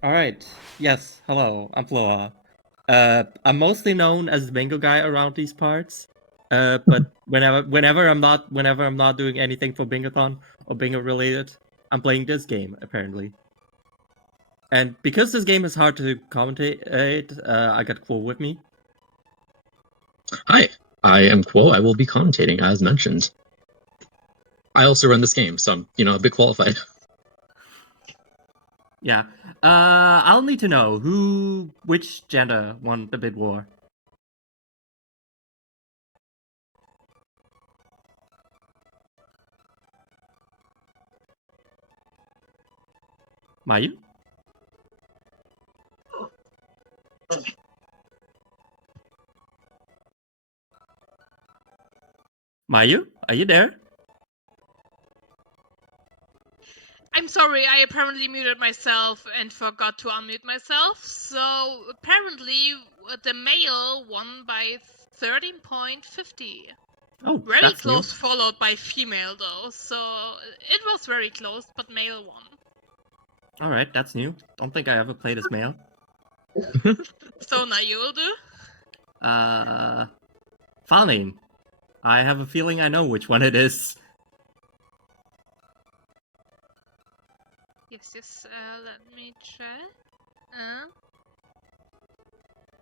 Alright, yes, hello, I'm Floha. I'm mostly known as the bingo guy around these parts. But whenever I'm not doing anything for Bingothon or bingo related, I'm playing this game, apparently. And because this game is hard to commentate, I got Quo with me. Hi, I am Quo. I will be commentating as mentioned. I also run this game, so I'm, a bit qualified. Yeah. I'll need to know which gender won the bid war. Mayu? Mayu? Are you there? I'm sorry, I apparently muted myself and forgot to unmute myself. So apparently the male won by 13.50. Oh, Very that's close, new. followed by female though. So it was very close, but male won. Alright, that's new. Don't think I ever played as male. So now you will do? File name. I have a feeling I know which one it is. Yes, let me check.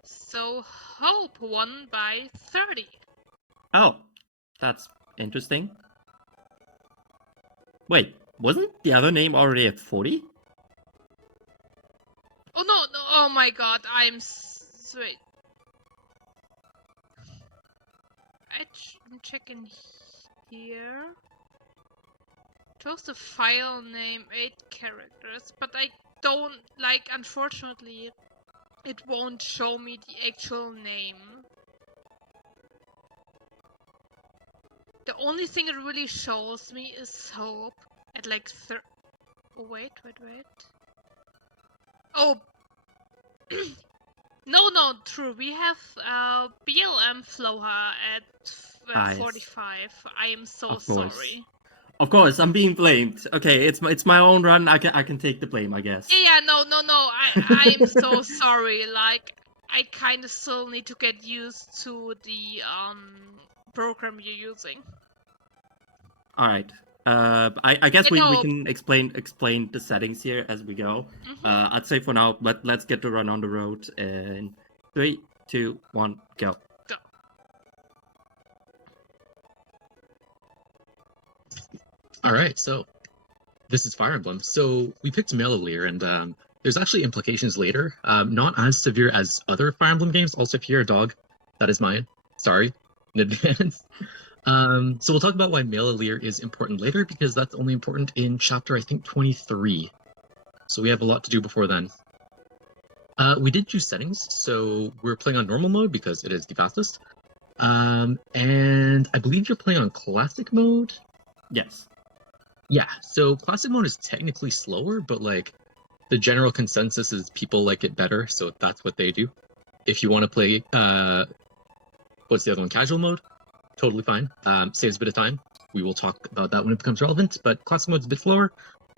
So Hope won by 30. Oh, that's interesting. Wait, wasn't the other name already at 40? Oh no, oh my god, wait. I'm checking here. Chose the file name 8 characters, but I don't, unfortunately, it won't show me the actual name. The only thing it really shows me is Hope at oh, wait. Oh, no, true. We have BLM Floha at 45. I am so sorry. Of course, I'm being blamed. Okay, it's my own run. I can take the blame, I guess. Yeah, no. I am so sorry. I kind of still need to get used to the program you're using. All right. I guess we can explain the settings here as we go. I'd say for now, let's get the run on the road in 3, 2, 1, go. Go. All right, so this is Fire Emblem. So we picked Melolier, and there's actually implications later. Not as severe as other Fire Emblem games. Also, if you're a dog, that is mine. Sorry in advance. So we'll talk about why Melolier is important later, because that's only important in chapter, I think, 23. So we have a lot to do before then. We did choose settings, so we're playing on normal mode because it is the fastest. And I believe you're playing on classic mode. Yes. Yeah, so classic mode is technically slower, but the general consensus is people like it better, so that's what they do. If you want to play what's the other one? Casual mode, totally fine. Saves a bit of time. We will talk about that when it becomes relevant, but classic mode's a bit slower.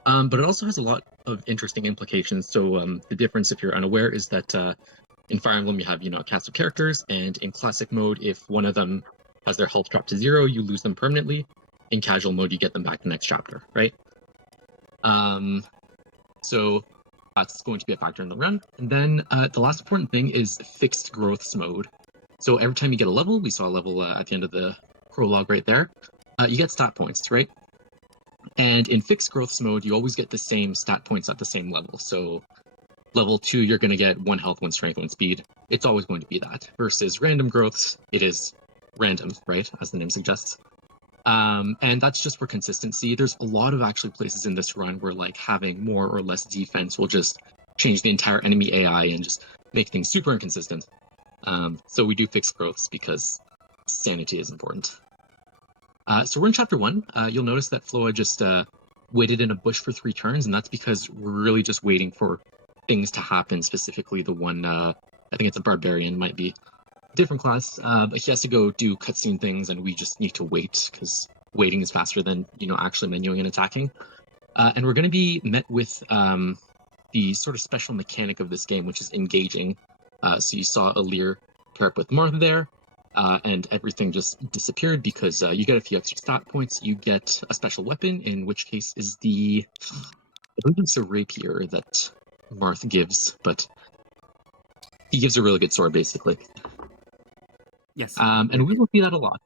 But it also has a lot of interesting implications. So the difference, if you're unaware, is that in Fire Emblem you have, a cast of characters, and in classic mode, if one of them has their health dropped to 0, you lose them permanently. In casual mode, you get them back the next chapter, right? So that's going to be a factor in the run. And then the last important thing is fixed growths mode. So every time you get a level, we saw a level at the end of the prologue right there, you get stat points, right? And in fixed growths mode, you always get the same stat points at the same level. So level 2, you're going to get 1 health, 1 strength, 1 speed. It's always going to be that. Versus random growths, it is random, right? As the name suggests. And that's just for consistency. There's a lot of actually places in this run where having more or less defense will just change the entire enemy AI and just make things super inconsistent. So we do fix growths because sanity is important. So we're in chapter 1. You'll notice that Floa just waited in a bush for 3 turns, and that's because we're really just waiting for things to happen, specifically the one, I think it's a barbarian, might be different class, but he has to go do cutscene things, and we just need to wait because waiting is faster than actually menuing and attacking. And we're going to be met with the sort of special mechanic of this game, which is engaging. So you saw Alir pair up with Marth there, and everything just disappeared because you get a few extra stat points. You get a special weapon, in which case is I believe it's a rapier that Marth gives, but he gives a really good sword, basically. Yes. And we will see that a lot.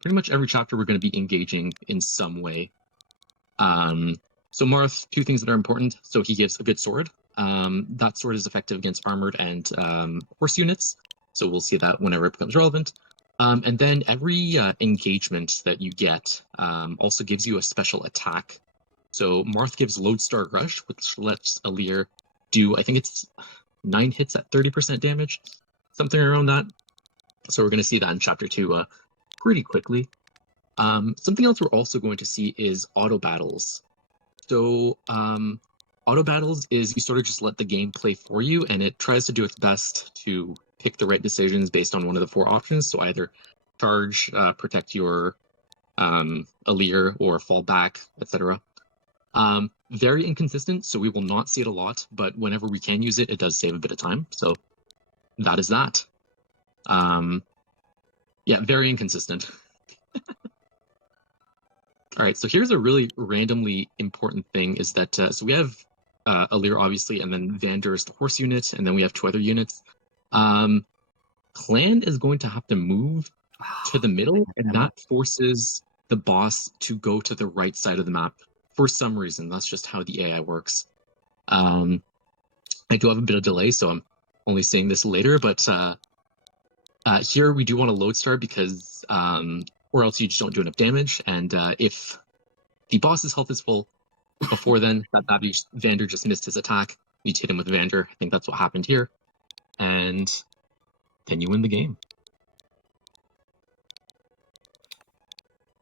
Pretty much every chapter we're going to be engaging in some way. So Marth, two things that are important. So he gives a good sword. That sword is effective against armored and horse units. So we'll see that whenever it becomes relevant. And then every engagement that you get also gives you a special attack. So Marth gives Lodestar Rush, which lets Alir do, I think it's 9 hits at 30% damage, something around that. So we're going to see that in Chapter 2 pretty quickly. Something else we're also going to see is auto battles. So auto battles is you sort of just let the game play for you, and it tries to do its best to pick the right decisions based on one of the 4 options. So either charge, protect your Alir, or fall back, etc. Very inconsistent, so we will not see it a lot, but whenever we can use it, it does save a bit of time. So that is that. Yeah, very inconsistent. All right, so here's a really randomly important thing is that, so we have Alir, obviously, and then Vander is the horse unit, and then we have 2 other units. Clan is going to have to move to the middle, and that forces the boss to go to the right side of the map for some reason. That's just how the AI works. I do have a bit of delay, so I'm only seeing this later, but here we do want to Lodestar because or else you just don't do enough damage. And if the boss's health is full before then, that Vander just missed his attack. You hit him with Vander. I think that's what happened here. And then you win the game.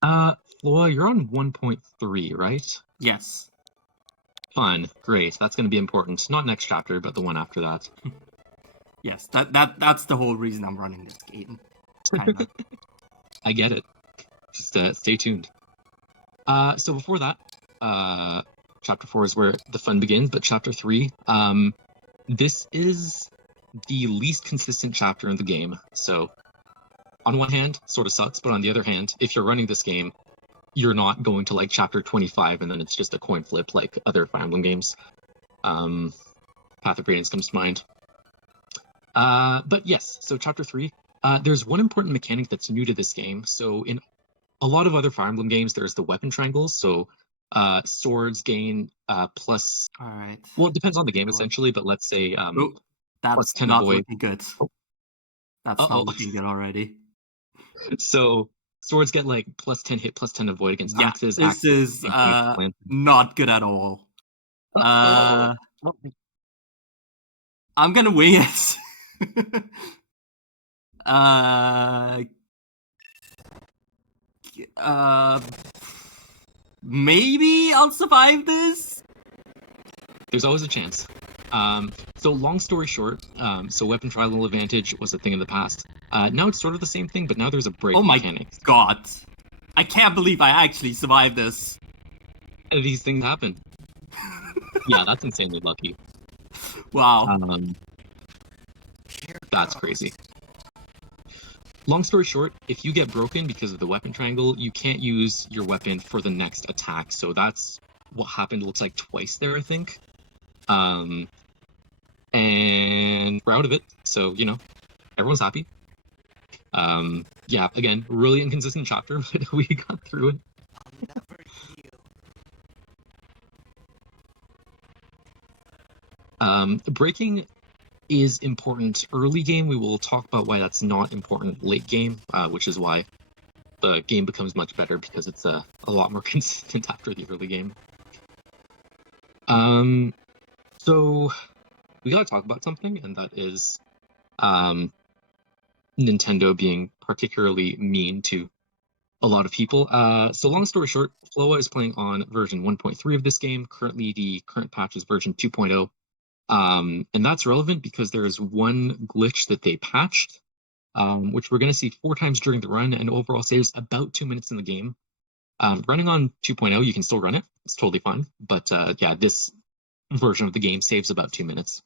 Floa, you're on 1.3, right? Yes. Fun. Great. That's going to be important. Not next chapter, but the one after that. Yes, that's the whole reason I'm running this game. Kinda. I get it. Just stay tuned. So before that, chapter 4 is where the fun begins, but chapter 3, this is the least consistent chapter in the game. So on one hand, sort of sucks, but on the other hand, if you're running this game, you're not going to like chapter 25 and then it's just a coin flip like other Fire Emblem games. Path of Radiance comes to mind. But yes, so chapter 3, there's one important mechanic that's new to this game. So in a lot of other Fire Emblem games, there's the weapon triangles. So swords gain plus. All right. Well, it depends on the game essentially, but let's say that's plus 10 not avoid. looking good. That's not looking good already. So swords get like plus 10 hit, plus 10 avoid against axes. This is not good at all. I'm gonna wing it. Maybe I'll survive this. There's always a chance. So long story short, so weapon triangle advantage was a thing in the past. Now it's sort of the same thing, but now there's a break mechanic. Oh my god. I can't believe I actually survived this. These things happen. Yeah, that's insanely lucky. Wow. That's crazy. Long story short, if you get broken because of the weapon triangle, you can't use your weapon for the next attack. So that's what happened, looks like twice there, I think. And we're out of it. So, you know, everyone's happy. Yeah, again, really inconsistent chapter, but we got through it. Breaking is important early game. We will talk about why that's not important late game, which is why the game becomes much better because it's a lot more consistent after the early game. So we gotta talk about something, and that is Nintendo being particularly mean to a lot of people. So long story short, Floa is playing on version 1.3 of this game. Currently, the current patch is version 2.0. And that's relevant because there is one glitch that they patched, which we're going to see 4 times during the run, and overall saves about 2 minutes in the game. Running on 2.0, you can still run it. It's totally fine. But yeah, this version of the game saves about 2 minutes.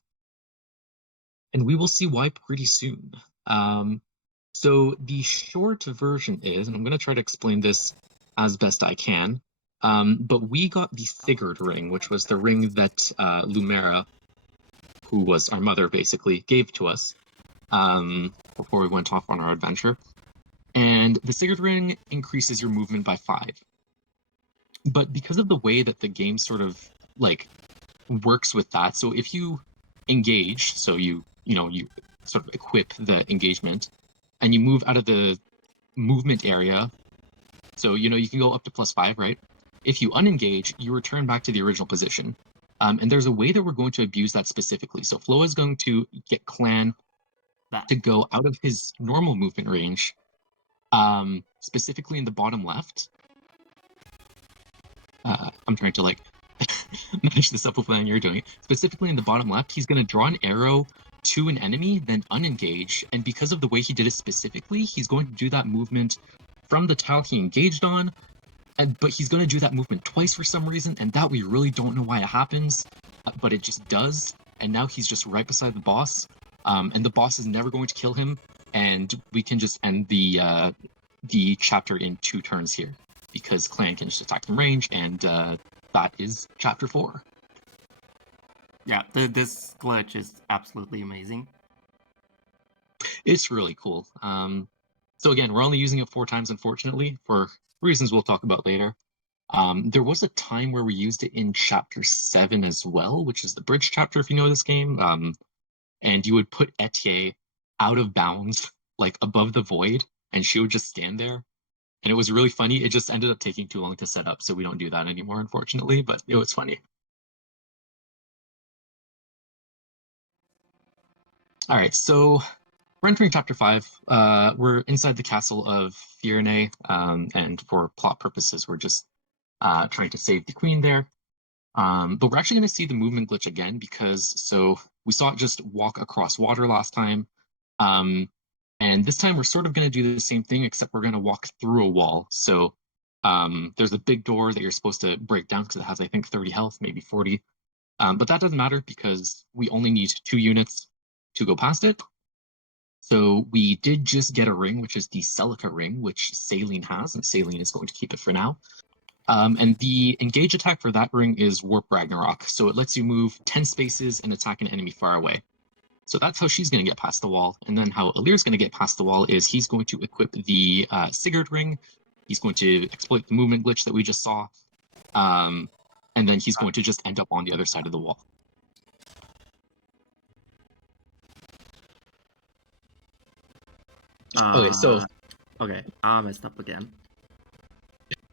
And we will see why pretty soon. So the short version is, and I'm going to try to explain this as best I can, but we got the Sigurd ring, which was the ring that Lumera, who was our mother basically, gave to us before we went off on our adventure. And the Sigurd ring increases your movement by 5. But because of the way that the game sort of like works with that, so if you engage, so you sort of equip the engagement, and you move out of the movement area, so you can go up to +5, right? If you unengage, you return back to the original position. And there's a way that we're going to abuse that specifically. So Floa is going to get Clan to go out of his normal movement range, specifically in the bottom left. I'm trying to match this up with when you're doing it. Specifically in the bottom left, he's going to draw an arrow to an enemy, then unengage. And because of the way he did it specifically, he's going to do that movement from the tile he engaged on. But he's going to do that movement twice for some reason, and that we really don't know why it happens, but it just does. And now he's just right beside the boss, and the boss is never going to kill him, and we can just end the chapter in 2 turns here, because Clan can just attack from range, and that is chapter 4. Yeah, this glitch is absolutely amazing. It's really cool. So again, we're only using it 4 times, unfortunately, for reasons we'll talk about later. There was a time where we used it in chapter 7 as well, which is the bridge chapter, if you know this game. And you would put Etier out of bounds, above the void, and she would just stand there. And it was really funny. It just ended up taking too long to set up, so we don't do that anymore, unfortunately, but it was funny. All right, so we're entering chapter 5. We're inside the castle of Fierne, and for plot purposes, we're just trying to save the queen there. But we're actually going to see the movement glitch again because we saw it just walk across water last time. And this time we're sort of going to do the same thing, except we're going to walk through a wall. So there's a big door that you're supposed to break down because it has, I think, 30 health, maybe 40. But that doesn't matter because we only need 2 units to go past it. So we did just get a ring, which is the Celica ring, which Saline has, and Saline is going to keep it for now. And the engage attack for that ring is Warp Ragnarok, so it lets you move 10 spaces and attack an enemy far away. So that's how she's going to get past the wall. And then how Alir's going to get past the wall is he's going to equip the Sigurd ring. He's going to exploit the movement glitch that we just saw. And then he's going to just end up on the other side of the wall. Okay, I messed up again.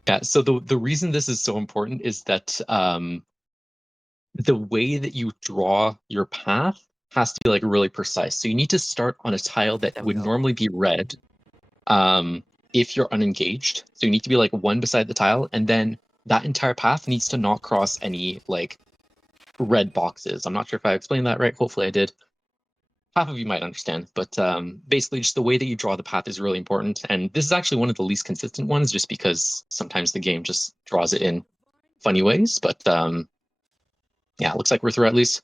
Yeah, so the reason this is so important is that the way that you draw your path has to be really precise. So you need to start on a tile that would normally be red if you're unengaged. So you need to be 1 beside the tile, and then that entire path needs to not cross any red boxes. I'm not sure if I explained that right. Hopefully I did. Half of you might understand, but basically just the way that you draw the path is really important. And this is actually one of the least consistent ones just because sometimes the game just draws it in funny ways. But yeah, looks like we're through at least.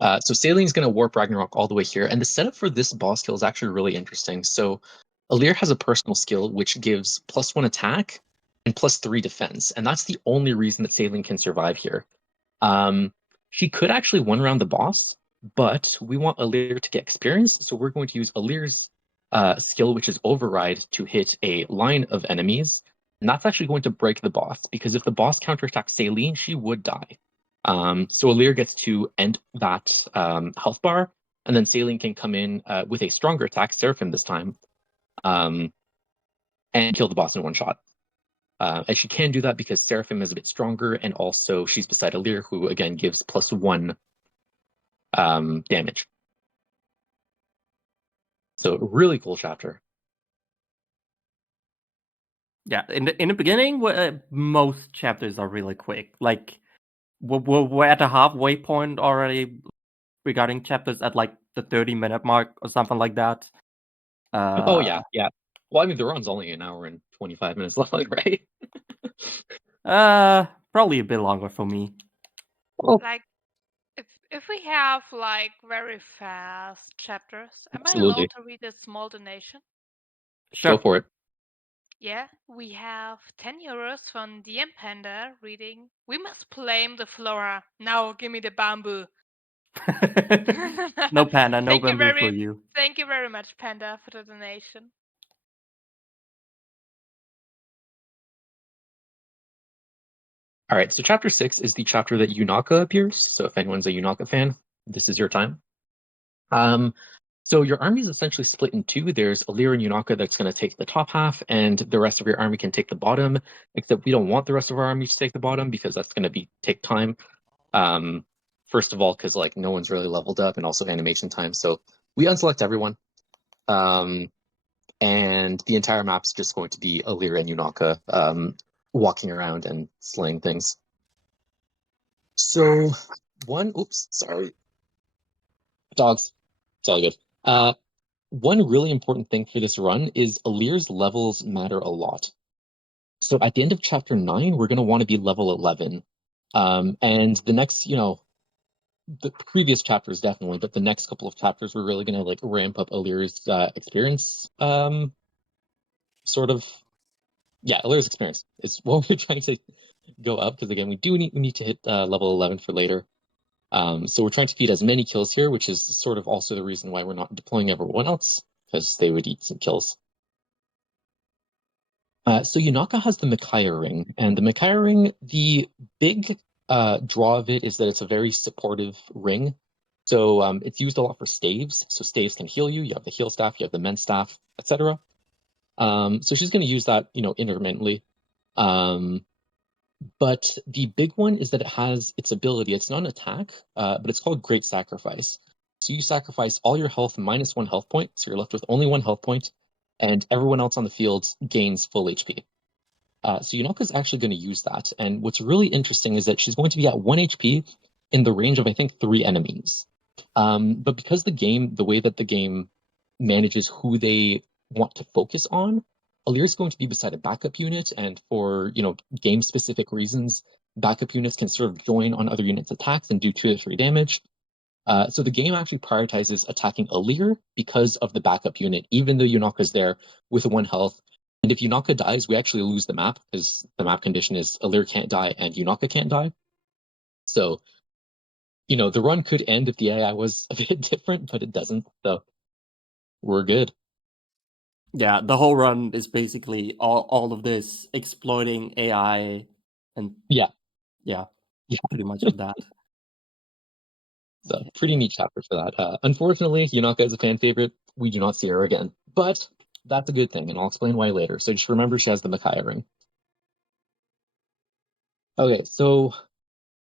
So Saline's going to warp Ragnarok all the way here. And the setup for this boss skill is actually really interesting. So Alir has a personal skill which gives +1 attack and +3 defense. And that's the only reason that Saline can survive here. She could actually one-round the boss, but we want Alir to get experience, so we're going to use Alir's skill, which is Override, to hit a line of enemies. And that's actually going to break the boss, because if the boss counterattacks Saline, she would die. So Alir gets to end that health bar, and then Saline can come in with a stronger attack, Seraphim this time, and kill the boss in 1 shot. And she can do that because Seraphim is a bit stronger, and also she's beside Alir, who again gives +1 damage. So really cool chapter. Yeah, in the beginning, most chapters are really quick. We're at the halfway point already regarding chapters at the 30-minute mark or something like that. Oh yeah. Well, I mean, the run's only 1 hour and 25 minutes long, right? Probably a bit longer for me. Oh, Like, if we have like very fast chapters, am I absolutely. allowed to read a small donation? Go for it. Yeah, we have 10 euros from DM Panda reading. We must claim the flora. Now give me the bamboo. No Panda, no Thank you bamboo for you. Thank you very much, Panda, for the donation. All right, so chapter 6 is the chapter that Yunaka appears. So if anyone's a Yunaka fan, this is your time. So your army is essentially split in two. There's Alir and Yunaka that's going to take the top half, and the rest of your army can take the bottom. Except we don't want the rest of our army to take the bottom because that's going to take time. First of all, because like no one's really leveled up, and also animation time. So we unselect everyone, and the entire map's just going to be Alir and Yunaka walking around and slaying things. So oops, sorry, dogs. It's all good. One really important thing for this run is Alir's levels matter a lot. So at the end of chapter 9, we're going to want to be level 11. And the next, the previous chapters definitely, but the next couple of chapters, we're really going to like ramp up Alir's experience. Alir's experience is what we're trying to go up, because again, we need to hit level 11 for later. So we're trying to feed as many kills here, which is sort of also the reason why we're not deploying everyone else, because they would eat some kills. So Yunaka has the Micaiah ring, and the Micaiah ring, the big draw of it is that it's a very supportive ring. So it's used a lot for staves. So staves can heal you. You have the heal staff, you have the mend staff, etc. So she's going to use that, intermittently. But the big one is that it has its ability. It's not an attack, but it's called Great Sacrifice. So you sacrifice all your health minus 1 health point, so you're left with only 1 health point, and everyone else on the field gains full HP. So Yunaka's actually going to use that. And what's really interesting is that she's going to be at 1 HP in the range of, I think, 3 enemies. But because the way that the game manages who they want to focus on, Alir is going to be beside a backup unit, and for game-specific reasons, backup units can sort of join on other units' attacks and do 2 to 3 damage. So the game actually prioritizes attacking Alir because of the backup unit, even though Yunaka's there with 1 health. And if Yunaka dies, we actually lose the map, because the map condition is Alir can't die and Yunaka can't die. So, the run could end if the AI was a bit different, but it doesn't. So we're good. Yeah, the whole run is basically all of this exploiting AI and Yeah, pretty much of that. so pretty neat chapter for that. Unfortunately, Yunaka is a fan favorite. We do not see her again, but that's a good thing, and I'll explain why later. So just remember she has the Micaiah ring. Okay, so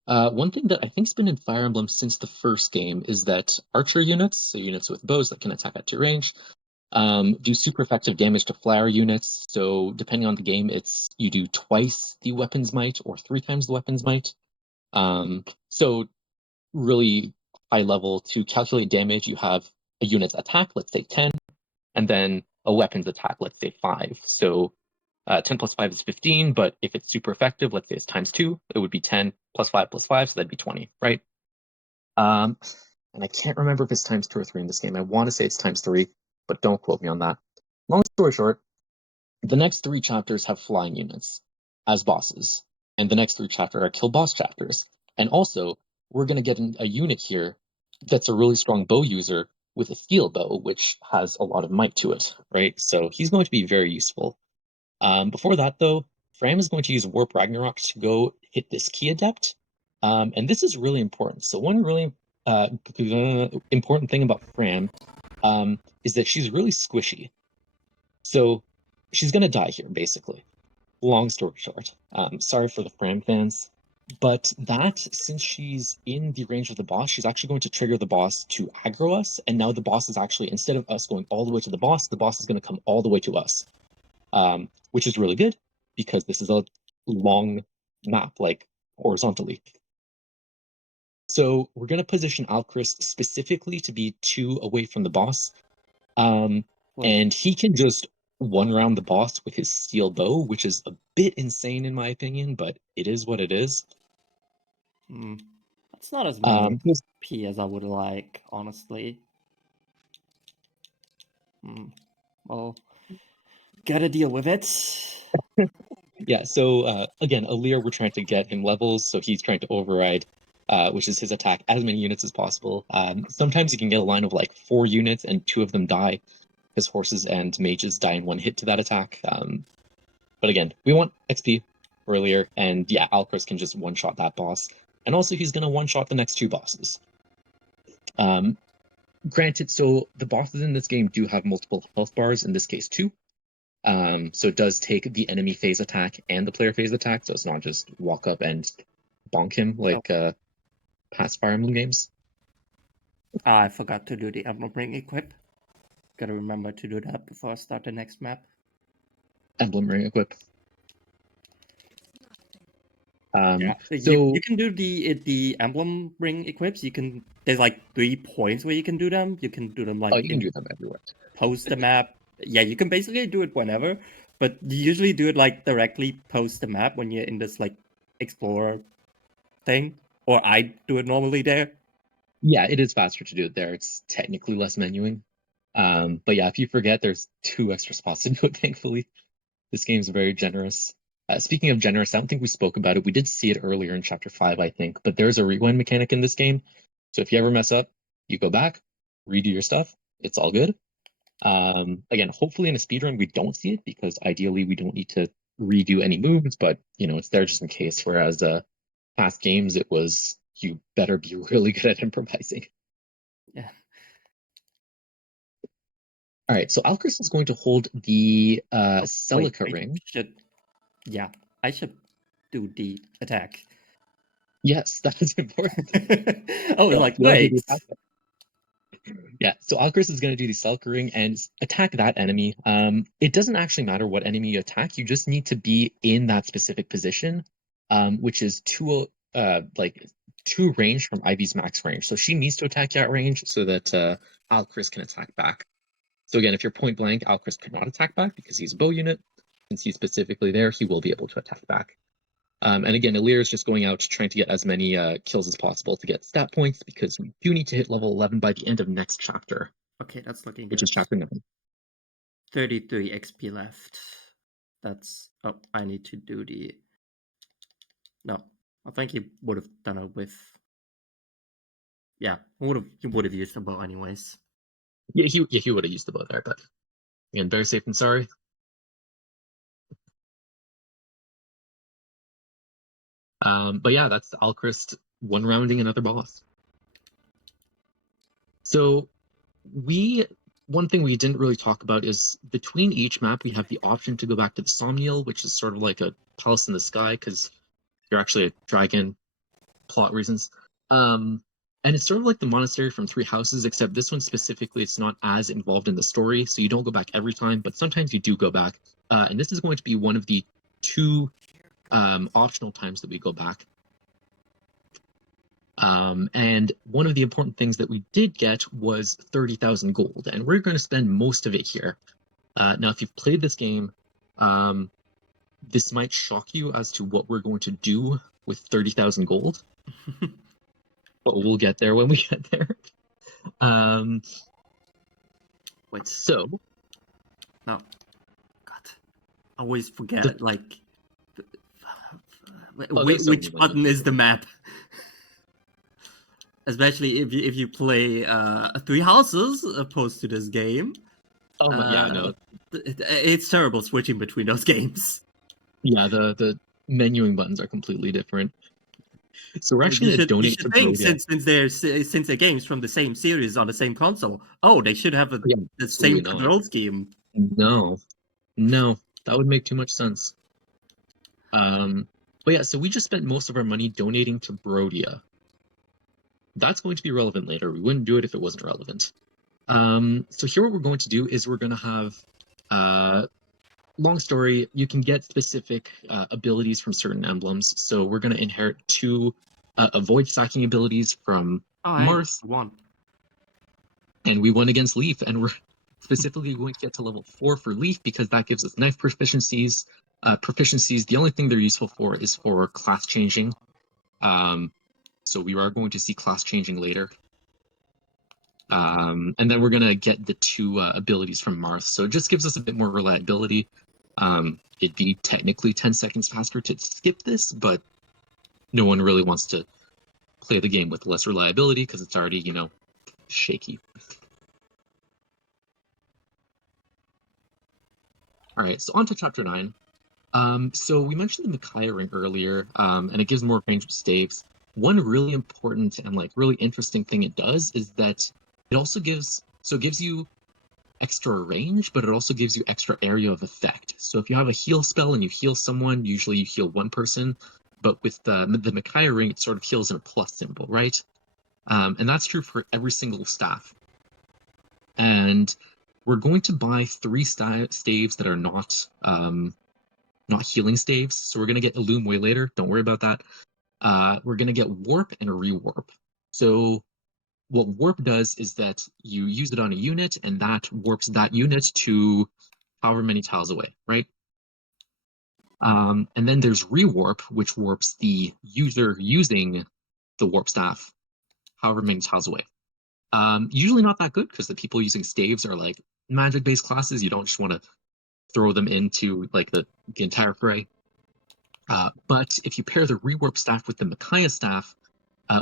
one thing that I think's been in Fire Emblem since the first game is that archer units, so units with bows that can attack at 2 range, do super effective damage to flower units. So depending on the game, you do twice the weapon's might or 3 times the weapon's might. So really high level, to calculate damage, you have a unit's attack, let's say 10, and then a weapon's attack, let's say 5. So 10 plus 5 is 15, but if it's super effective, let's say it's times 2, it would be 10 plus 5 plus 5, so that'd be 20, right? And I can't remember if it's times 2 or 3 in this game. I want to say it's times 3, but don't quote me on that. Long story short, the next 3 chapters have flying units as bosses, and the next 3 chapters are kill boss chapters. And also, we're going to get a unit here that's a really strong bow user with a steel bow, which has a lot of might to it, right? So he's going to be very useful. Before that, though, Fram is going to use Warp Ragnarok to go hit this Key Adept. And this is really important. So one really important thing about Fram is that she's really squishy. So she's going to die here, basically. Long story short. Sorry for the Fram fans. But since she's in the range of the boss, she's actually going to trigger the boss to aggro us. And now the boss is actually, instead of us going all the way to the boss is going to come all the way to us. Which is really good, because this is a long map, like horizontally. So we're going to position Alcris specifically to be 2 away from the boss. And he can just one round the boss with his steel bow, which is a bit insane in my opinion, but it is what it is. It's not as many There's- P as I would like, honestly. Well, gotta deal with it. Yeah, so again, Alir, we're trying to get him levels, so he's trying to override, which is his attack, as many units as possible. Sometimes you can get a line of like 4 units and 2 of them die, because horses and mages die in 1 hit to that attack. But again, we want XP earlier, and yeah, Alcris can just one-shot that boss. And also, he's going to one-shot the next 2 bosses. Granted, so the bosses in this game do have multiple health bars, in this case 2. So it does take the enemy phase attack and the player phase attack, so it's not just walk up and bonk him like past Fire Emblem games. I forgot to do the Emblem Ring equip. Gotta remember to do that before I start the next map. Emblem Ring equip. Yeah, So you can do the Emblem Ring equips. There's like 3 points where you can do them. You can do them like you can do them everywhere. post the map. Yeah, you can basically do it whenever, but you usually do it like directly post the map when you're in this like explorer thing, or I do it normally there. Yeah, it is faster to do it there. It's technically less menuing. But yeah, if you forget, there's 2 extra spots to do it, thankfully. This game's very generous. Speaking of generous, I don't think we spoke about it. We did see it earlier in Chapter 5, I think, but there's a rewind mechanic in this game. So if you ever mess up, you go back, redo your stuff. It's all good. Again, hopefully in a speedrun, we don't see it, because ideally we don't need to redo any moves, but, it's there just in case. Whereas past games, it was, you better be really good at improvising. Yeah. All right, so Alcris is going to hold the Celica ring. I should do the attack. Yes, that is important. I was like, wait. Yeah, so Alcris is going to do the Celica ring and attack that enemy. It doesn't actually matter what enemy you attack. You just need to be in that specific position, which is two range from Ivy's max range. So she needs to attack that range so that Alcris can attack back. So again, if you're point blank, Alcris could not attack back because he's a bow unit. Since he's specifically there, he will be able to attack back. And again, Alir is just going out trying to get as many kills as possible to get stat points, because we do need to hit level 11 by the end of next chapter. Okay, that's looking which good. is chapter 9. 33 XP left. I need to do the... No, I think he would have done it with... Yeah, he would have used the bow anyways. Yeah, he would have used the bow there, but again, very safe and sorry. But yeah, that's Alchrist one rounding another boss. So one thing we didn't really talk about is between each map we have the option to go back to the Somniel, which is sort of like a palace in the sky, because you're actually a dragon, plot reasons. And it's sort of like the monastery from Three Houses, except this one specifically, it's not as involved in the story, so you don't go back every time, but sometimes you do go back. And this is going to be one of the 2 optional times that we go back. And one of the important things that we did get was 30,000 gold, and we're going to spend most of it here. Now, if you've played this game, this might shock you as to what we're going to do with 30,000 gold. But we'll get there when we get there. Wait. So. No. God. I always forget, which button is the map. Especially if you play Three Houses opposed to this game. Oh, yeah, no. It's terrible switching between those games. Yeah, the menuing buttons are completely different. So we're actually going to donate to Brodia. Since they're games from the same series on the same console, they should have the same control scheme. No, that would make too much sense. But yeah, so we just spent most of our money donating to Brodia. That's going to be relevant later. We wouldn't do it if it wasn't relevant. So here what we're going to do is we're going to have long story, you can get specific abilities from certain emblems. So we're going to inherit 2 avoid stacking abilities from Marth. And we won against Leaf, and we're specifically going to get to level 4 for Leaf, because that gives us knife proficiencies. The only thing they're useful for is for class changing. So we are going to see class changing later. And then we're going to get the 2 abilities from Marth. So it just gives us a bit more reliability. It'd be technically 10 seconds faster to skip this, but no one really wants to play the game with less reliability because it's already, you know, shaky. All right, so on to Chapter 9. So we mentioned the Micaiah ring earlier, and it gives more range of staves. One really important and like really interesting thing it does is that it also gives you extra range, but it also gives you extra area of effect. So if you have a heal spell and you heal someone, usually you heal one person, but with the Micaiah ring, it sort of heals in a plus symbol, right? And that's true for every single staff. And we're going to buy 3 staves that are not healing staves. So we're going to get Illume way later. Don't worry about that. We're going to get Warp and a Rewarp. So what Warp does is that you use it on a unit, and that warps that unit to however many tiles away, right? And then there's Rewarp, which warps the user using the Warp Staff however many tiles away. Usually not that good, because the people using staves are like magic-based classes. You don't just want to throw them into like the entire fray. But if you pair the Rewarp Staff with the Micaiah Staff,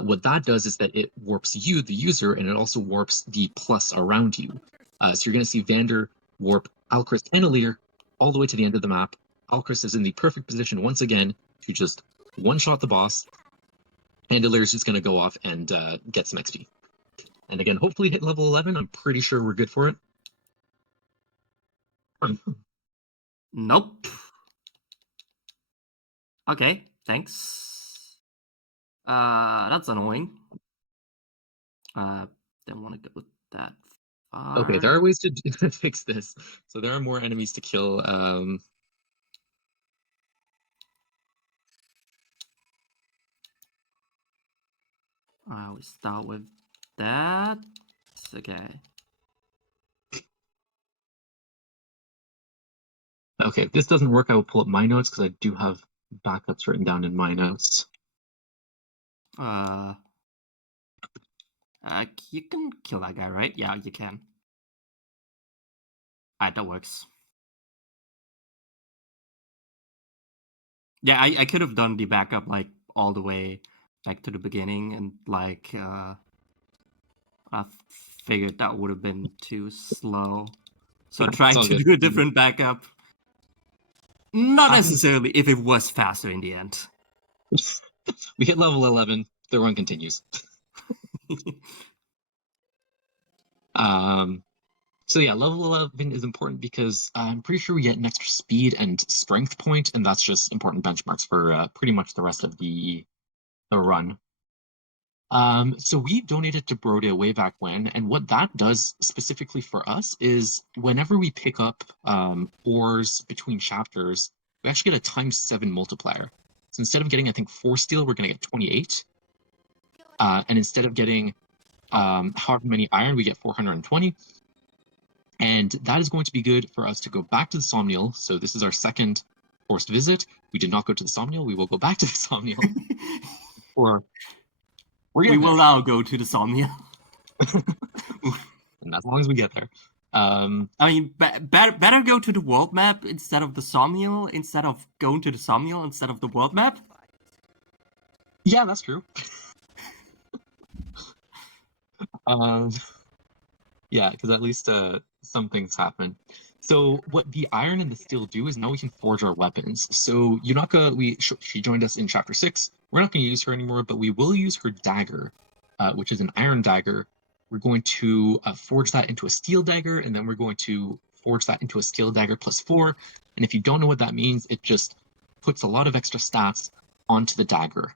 what that does is that it warps you, the user, and it also warps the plus around you. So you're going to see Vander warp Alchrist and Alir all the way to the end of the map. Alchrist is in the perfect position once again to just one-shot the boss, and Alir is just going to go off and get some XP. And again, hopefully hit level 11. I'm pretty sure we're good for it. Nope. Okay, thanks. That's annoying. Don't want to go that far. Okay, there are ways to fix this. So there are more enemies to kill. We start with that. Okay. Okay, if this doesn't work, I will pull up my notes because I do have backups written down in my notes. You can kill that guy, right? Yeah, you can. Alright, that works. Yeah, I could have done the backup like all the way back to the beginning, and like I figured that would have been too slow. So I tried to do a different backup. Not necessarily if it was faster in the end. We hit level 11, the run continues. So yeah, level 11 is important because I'm pretty sure we get an extra speed and strength point, and that's just important benchmarks for pretty much the rest of the run. So we donated to Brodia way back when, and what that does specifically for us is whenever we pick up ores between chapters, we actually get a ×7 multiplier. So instead of getting, I think, 4 steel, we're going to get 28. And instead of getting however many iron, we get 420. And that is going to be good for us to go back to the Somnial. So this is our second forced visit. We did not go to the Somnial. We will go back to the Somnial. We will now go to the Somnial. And as long as we get there. I mean, better go to the world map instead of the Somnial, instead of going to the Somnial instead of the world map. Yeah, that's true. Yeah, because at least some things happen. So what the iron and the steel do is now we can forge our weapons. So Yunaka, she joined us in chapter 6. We're not going to use her anymore, but we will use her dagger, which is an iron dagger. We're going to forge that into a steel dagger, and then we're going to forge that into a steel dagger +4. And if you don't know what that means, it just puts a lot of extra stats onto the dagger.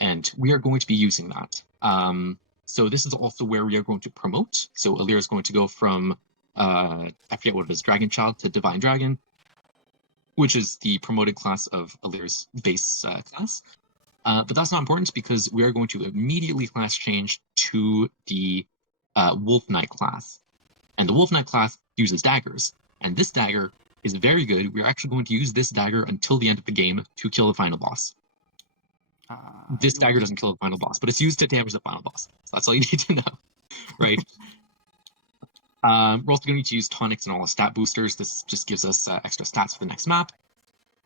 And we are going to be using that. So this is also where we are going to promote. So Alir is going to go from, I forget what it is, Dragon Child to Divine Dragon, which is the promoted class of Alir's base class. But that's not important because we are going to immediately class change to the Wolf Knight class. And the Wolf Knight class uses daggers. And this dagger is very good. We're actually going to use this dagger until the end of the game to kill the final boss. This dagger doesn't kill the final boss, but it's used to damage the final boss. So that's all you need to know, right? We're also going to need to use tonics and all the stat boosters. This just gives us extra stats for the next map.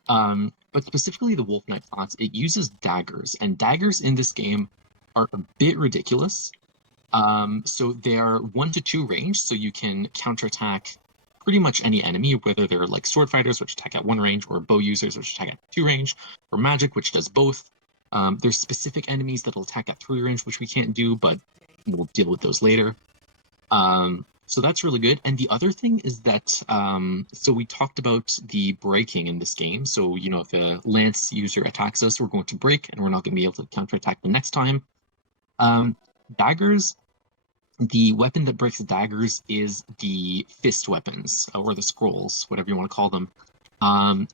But specifically the Wolf Knight class, it uses daggers, and daggers in this game are a bit ridiculous. So they are 1 to 2 range, so you can counterattack pretty much any enemy, whether they're like sword fighters, which attack at 1 range, or bow users, which attack at 2 range, or magic, which does both. There's specific enemies that'll attack at 3 range, which we can't do, but we'll deal with those later. So that's really good. And the other thing is that, so we talked about the breaking in this game. So, you know, if a lance user attacks us, we're going to break, and we're not going to be able to counterattack the next time. Daggers, the weapon that breaks the daggers is the fist weapons, or the scrolls, whatever you want to call them.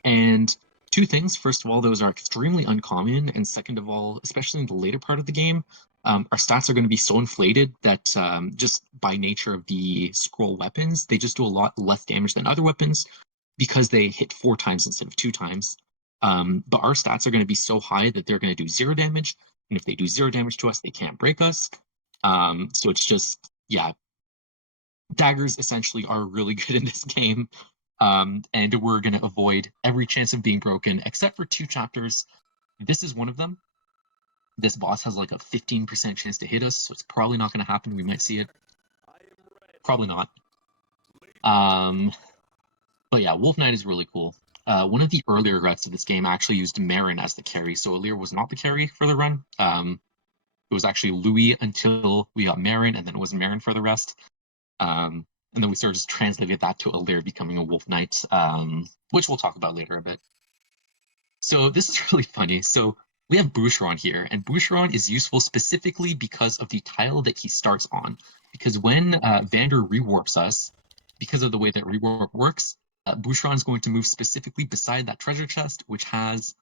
And 2 things. First of all, those are extremely uncommon. And second of all, especially in the later part of the game, our stats are going to be so inflated that just by nature of the scroll weapons, they just do a lot less damage than other weapons because they hit 4 times instead of 2 times. But our stats are going to be so high that they're going to do 0 damage. And if they do 0 damage to us, they can't break us. So it's just, yeah, daggers essentially are really good in this game. And we're going to avoid every chance of being broken, except for 2 chapters. This is one of them. This boss has like a 15% chance to hit us, so it's probably not going to happen. We might see it. Probably not. But yeah, Wolf Knight is really cool. One of the earlier regrets of this game actually used Marin as the carry, so Alir was not the carry for the run. It was actually Louis until we got Marin, and then it was Marin for the rest. And then we sort of just translated that to Alir becoming a Wolf Knight, which we'll talk about later a bit. So this is really funny. So we have Boucheron here, and Boucheron is useful specifically because of the tile that he starts on. Because when Vander rewarps us, because of the way that rewarp works, Boucheron is going to move specifically beside that treasure chest, which has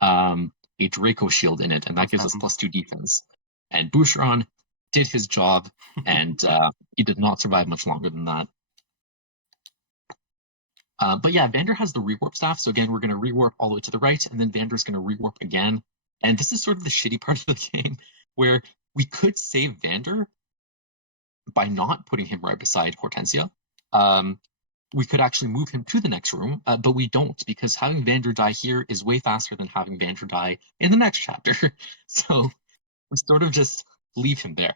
a Draco shield in it, and that gives us +2 defense. And Boucheron did his job, and he did not survive much longer than that. But yeah, Vander has the rewarp staff, so again, we're going to rewarp all the way to the right, and then Vander's going to rewarp again. And this is sort of the shitty part of the game, where we could save Vander by not putting him right beside Hortensia. We could actually move him to the next room, but we don't, because having Vander die here is way faster than having Vander die in the next chapter. So we sort of just leave him there.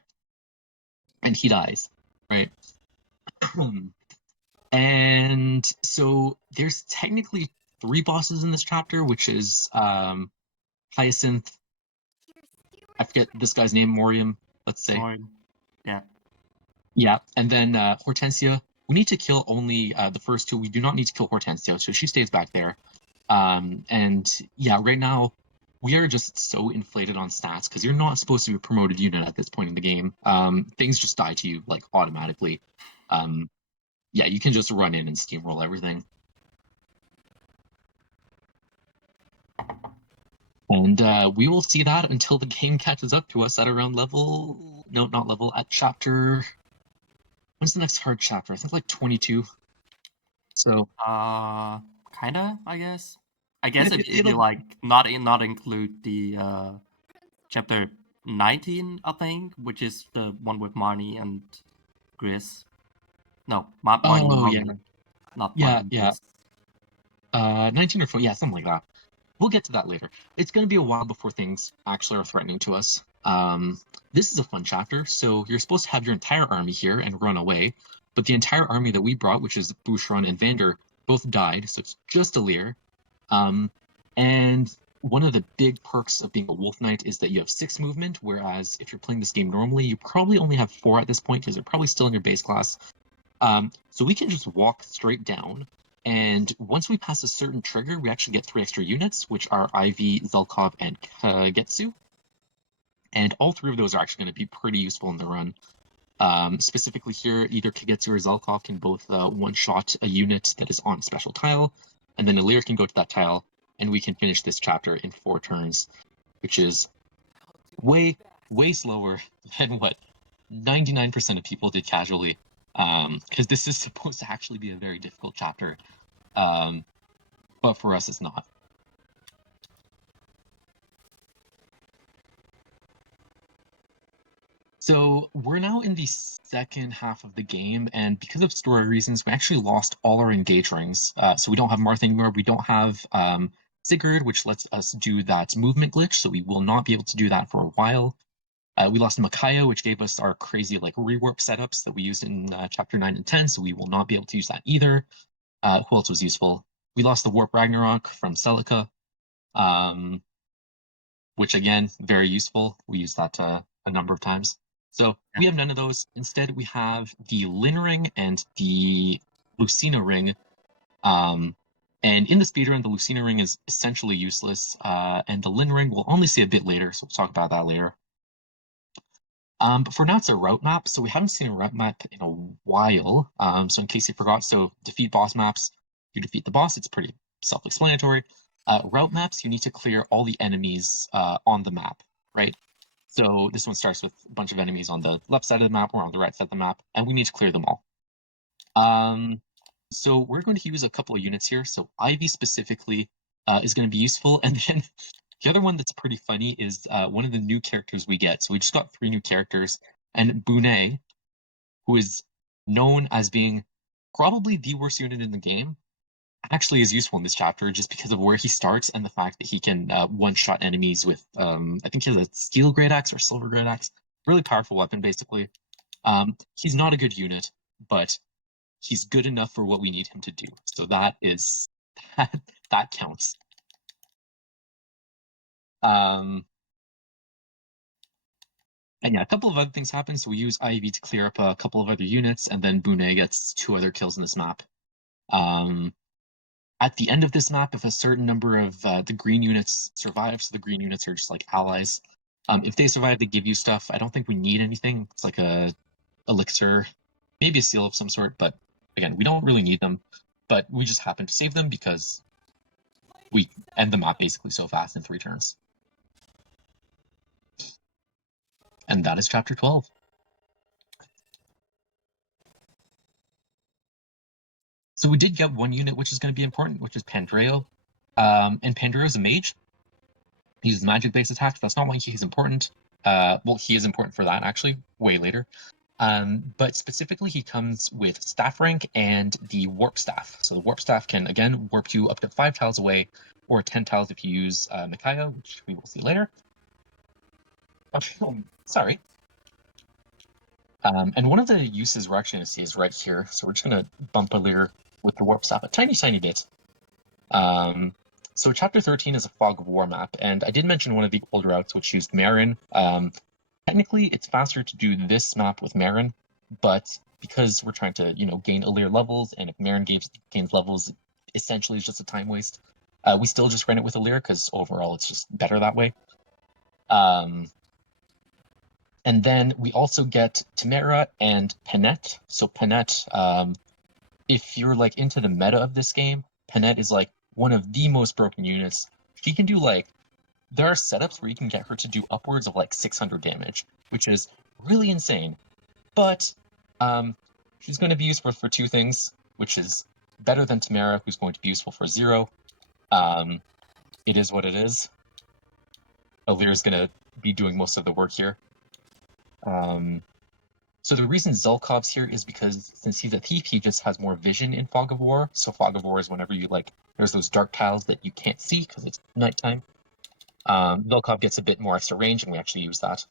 And he dies, right? And so there's technically 3 bosses in this chapter, which is Hyacinth. I forget this guy's name, Morium, let's say. Morium. Yeah. Yeah, and then Hortensia. We need to kill only the first 2. We do not need to kill Hortensia, so she stays back there. And yeah, right now, we are just so inflated on stats, because you're not supposed to be a promoted unit at this point in the game. Things just die to you, like, automatically. Yeah, you can just run in and steamroll everything. And we will see that until the game catches up to us at around level... No, not level, at chapter... When's the next hard chapter? I think like 22. So... Kinda, I guess. I guess it'll like not include the chapter 19, I think, which is the one with Marnie and Gris. No, Marnie and Marnie. Yeah. Not Yeah, Marnie and yeah. Gris. 19 or 20, yeah, something like that. We'll get to that later. It's going to be a while before things actually are threatening to us. This is a fun chapter, so you're supposed to have your entire army here and run away, but the entire army that we brought, which is Boucheron and Vander, both died, so it's just Alir. And one of the big perks of being a Wolf Knight is that you have 6 movement, whereas if you're playing this game normally, you probably only have 4 at this point, because you're probably still in your base class. So we can just walk straight down, and once we pass a certain trigger, we actually get 3 extra units, which are Ivy, Zelkov, and Kagetsu. And all 3 of those are actually going to be pretty useful in the run. Specifically here, either Kagetsu or Zelkov can both one-shot a unit that is on a special tile, and then Alir can go to that tile, and we can finish this chapter in 4 turns, which is way, way slower than what 99% of people did casually. Because this is supposed to actually be a very difficult chapter, but for us it's not. So we're now in the second half of the game, and because of story reasons, we actually lost all our engage rings. So we don't have Marth anymore. We don't have Sigurd, which lets us do that movement glitch. So we will not be able to do that for a while. We lost Micaiah, which gave us our crazy like rewarp setups that we used in chapter 9 and 10. So we will not be able to use that either. Who else was useful? We lost the Warp Ragnarok from Celica, which again, very useful. We used that a number of times. So we have none of those. Instead, we have the Lin Ring and the Lucina Ring. And in the speedrun, the Lucina Ring is essentially useless, and the Lin Ring we'll only see a bit later, so we'll talk about that later. But for now, it's a route map, so we haven't seen a route map in a while. So in case you forgot, so defeat boss maps, you defeat the boss, it's pretty self-explanatory. Route maps, you need to clear all the enemies on the map, right? So this one starts with a bunch of enemies on the left side of the map or on the right side of the map, and we need to clear them all. So we're going to use a couple of units here. So Ivy specifically is going to be useful, and then the other one that's pretty funny is one of the new characters we get. So we just got 3 new characters, and Bonet, who is known as being probably the worst unit in the game, actually is useful in this chapter just because of where he starts and the fact that he can one-shot enemies with, I think he has a steel great axe or silver great axe. Really powerful weapon, basically. He's not a good unit, but he's good enough for what we need him to do. So that is, that counts. And yeah, a couple of other things happen. So we use Ivy to clear up a couple of other units, and then Bonet gets 2 other kills in this map. At the end of this map, if a certain number of the green units survive, so the green units are just like allies, if they survive, they give you stuff. I don't think we need anything. It's like a elixir, maybe a seal of some sort, but again, we don't really need them. But we just happen to save them because we end the map basically so fast in 3 turns. And that is chapter 12. So we did get 1 unit which is going to be important, which is Pandreo. And Pandreo is a mage. He uses magic-based attacks. That's not why he's important. Well, he is important for that, actually, way later. But specifically, he comes with Staff Rank and the Warp Staff. So the Warp Staff can, again, warp you up to 5 tiles away, or 10 tiles if you use Micaiah, which we will see later. Oh, sorry. And one of the uses we're actually going to see is right here. So we're just going to bump Alir with the Warp Staff a tiny, tiny bit. So chapter 13 is a Fog of War map, and I did mention one of the older routes which used Marin. Technically, it's faster to do this map with Marin, but because we're trying to, gain Alir levels, and if Marin gains levels, essentially it's just a time waste. We still just ran it with Alir because overall it's just better that way. And then we also get Tamara and Penette. So Penette, if you're like into the meta of this game, Penette is like one of the most broken units. She can do there are setups where you can get her to do upwards of like 600 damage, which is really insane. But she's going to be useful for 2 things, which is better than Tamara, who's going to be useful for 0. It is what it is. Alir is going to be doing most of the work here. So the reason Zulkov's here is because since he's a thief, he just has more vision in Fog of War. So Fog of War is whenever you there's those dark tiles that you can't see because it's nighttime. Zulkov gets a bit more extra range, and we actually use that.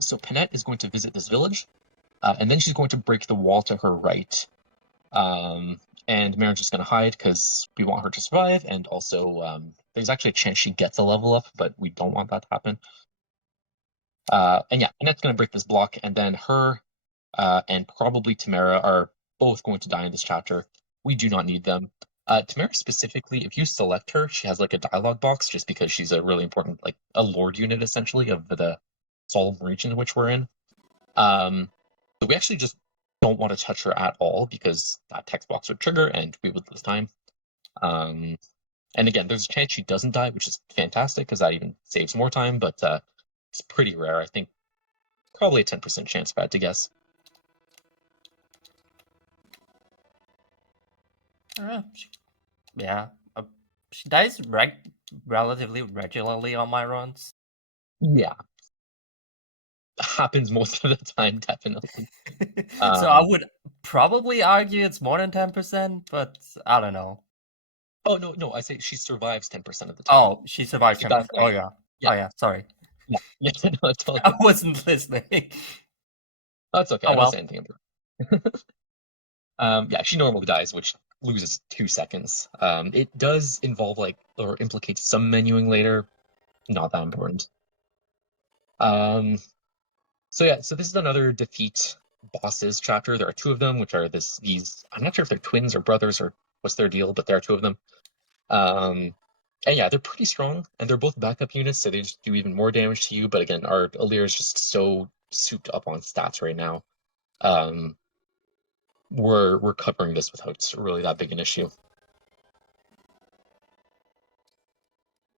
So Penette is going to visit this village, and then she's going to break the wall to her right. And Marin's just going to hide because we want her to survive, and also there's actually a chance she gets a level up, but we don't want that to happen. And yeah, Penette's going to break this block, and then her and probably Tamara are both going to die in this chapter. We do not need them. Tamara specifically, if you select her, she has like a dialogue box just because she's a really important, a lord unit essentially of the solemn region which we're in. So we actually just don't want to touch her at all because that text box would trigger and we would lose time. And again, there's a chance she doesn't die, which is fantastic because that even saves more time, but it's pretty rare. I think probably a 10% chance, if I had to guess. Yeah, she dies relatively regularly on my runs. Yeah. happens most of the time, definitely. So I would probably argue it's more than 10%, but I don't know. Oh no, I say she survives 10% of the time. Oh, she survived Keep 10%. that in Oh mind. yeah. Yeah. Oh yeah, sorry. Yeah, no, it's all I good. wasn't listening. That's okay. Oh I don't well. say anything about yeah, she normally dies, which loses 2 seconds. It does involve or implicate some menuing later. Not that important. So yeah, so this is another defeat bosses chapter. There are 2 of them, which are these. I'm not sure if they're twins or brothers or what's their deal, but there are 2 of them. And yeah, they're pretty strong, and they're both backup units, so they just do even more damage to you. But again, our Alir is just so souped up on stats right now. We're covering this without really that big an issue.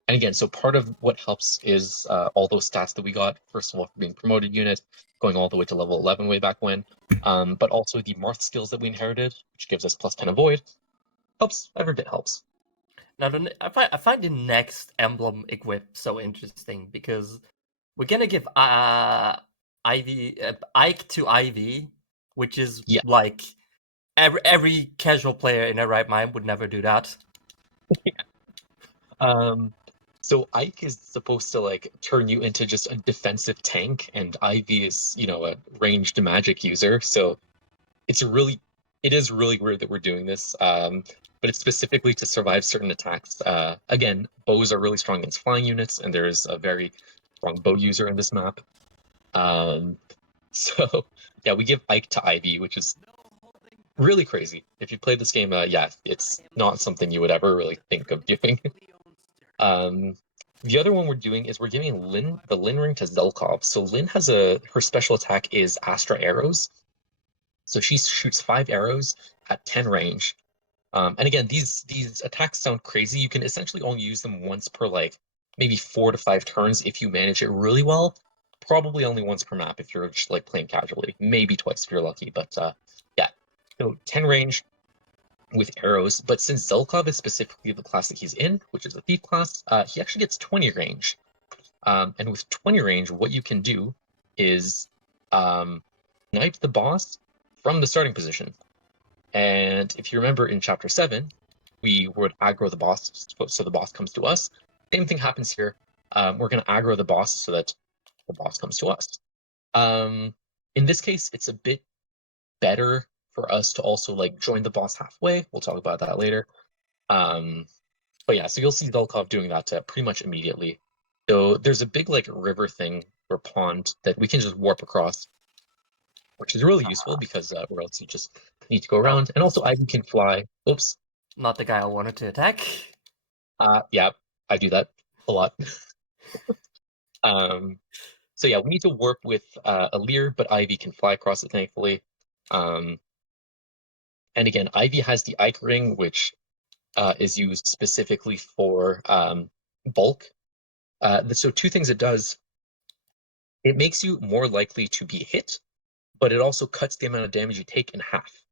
And again, so part of what helps is all those stats that we got, first of all, for being promoted unit, going all the way to level 11 way back when, but also the Marth skills that we inherited, which gives us plus 10 avoid. Helps, every bit helps. Now, I find the next emblem equip so interesting because we're gonna give Ivy Ike to Ivy, which is Yeah. like every casual player in their right mind would never do that. So Ike is supposed to turn you into just a defensive tank, and Ivy is, a ranged magic user. So it is really weird that we're doing this. But it's specifically to survive certain attacks. Again, bows are really strong against flying units, and there's a very strong bow user in this map. So yeah, we give Ike to Ivy, which is really crazy. If you played this game, yeah, it's not something you would ever really think of doing. The other one we're doing is we're giving the Lin ring to Zelkov. So Lin has her special attack is Astra Arrows. So she shoots 5 arrows at 10 range. And again, these attacks sound crazy. You can essentially only use them once per maybe 4 to 5 turns if you manage it really well. Probably only once per map if you're just playing casually. Maybe twice if you're lucky. But yeah, so 10 range with arrows. But since Zelkov is specifically the class that he's in, which is the thief class, he actually gets 20 range. And with 20 range, what you can do is snipe the boss from the starting position. And if you remember in chapter 7, we would aggro the boss so the boss comes to us. Same thing happens here. We're going to aggro the boss so that the boss comes to us. In this case, it's a bit better for us to also join the boss halfway. We'll talk about that later. But yeah, so you'll see Zelkov doing that pretty much immediately. So there's a big river thing or pond that we can just warp across, which is really useful because or else you just need to go around. And also Ivy can fly. Oops. Not the guy I wanted to attack. Yeah, I do that a lot. So yeah, we need to work with Alir, but Ivy can fly across it, thankfully. And again, Ivy has the Ike ring, which is used specifically for bulk. So 2 things it does. It makes you more likely to be hit, but it also cuts the amount of damage you take in half.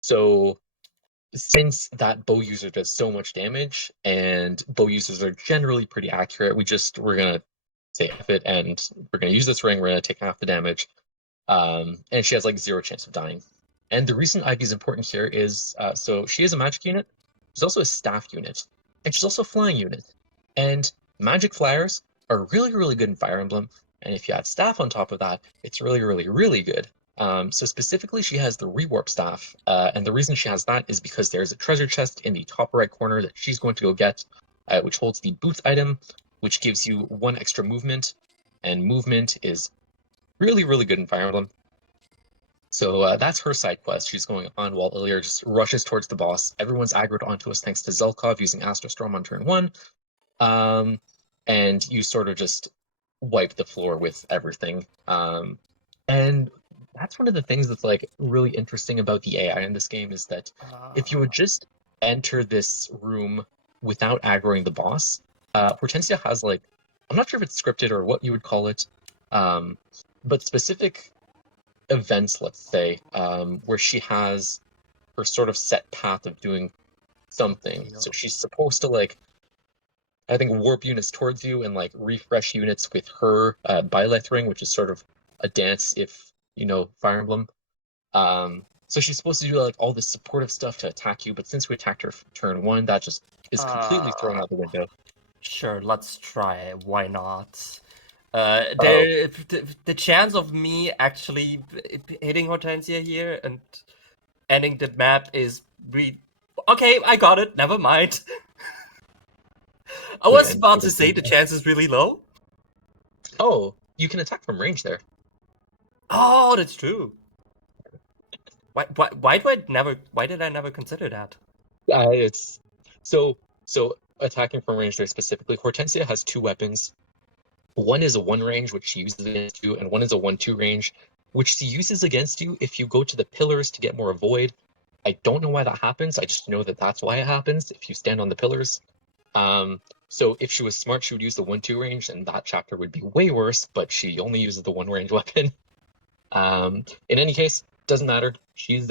So since that bow user does so much damage, and bow users are generally pretty accurate, we're gonna say F it, and we're gonna use this ring, we're gonna take half the damage. And she has 0 chance of dying. And the reason Ivy is important here is, so she is a magic unit, she's also a staff unit, and she's also a flying unit. And magic flyers are really, really good in Fire Emblem, and if you add staff on top of that, it's really, really, really good. So specifically, she has the rewarp staff, and the reason she has that is because there's a treasure chest in the top right corner that she's going to go get, which holds the boots item, which gives you 1 extra movement, and movement is really, really good in Fire Emblem. So that's her side quest she's going on while Ilir just rushes towards the boss. Everyone's aggroed onto us thanks to Zelkov using Astro Storm on turn 1. And you sort of just wipe the floor with everything. And that's one of the things that's really interesting about the AI in this game is that if you would just enter this room without aggroing the boss, Hortensia has I'm not sure if it's scripted or what you would call it, but specific events, let's say, where she has her sort of set path of doing something. So she's supposed to I think warp units towards you and like refresh units with her Byleth ring, which is sort of a dance if you know Fire Emblem. So she's supposed to do like all this supportive stuff to attack you, but since we attacked her turn 1, that just is completely thrown out the window. Sure, let's try it. Why not? Oh. The chance of me actually hitting Hortensia here and ending the map is okay. I got it. Never mind. I was and about to say the chance is really low. Oh, you can attack from range there. Oh, that's true. Why did I never consider that? It's so attacking from range there specifically. Hortensia has 2 weapons. One is a 1 range, which she uses against you, and one is a 1/2 range, which she uses against you if you go to the pillars to get more avoid. I don't know why that happens. I just know that that's why it happens if you stand on the pillars. So if she was smart, she would use the 1/2 range, and that chapter would be way worse. But she only uses the 1 range weapon. In any case, doesn't matter. She's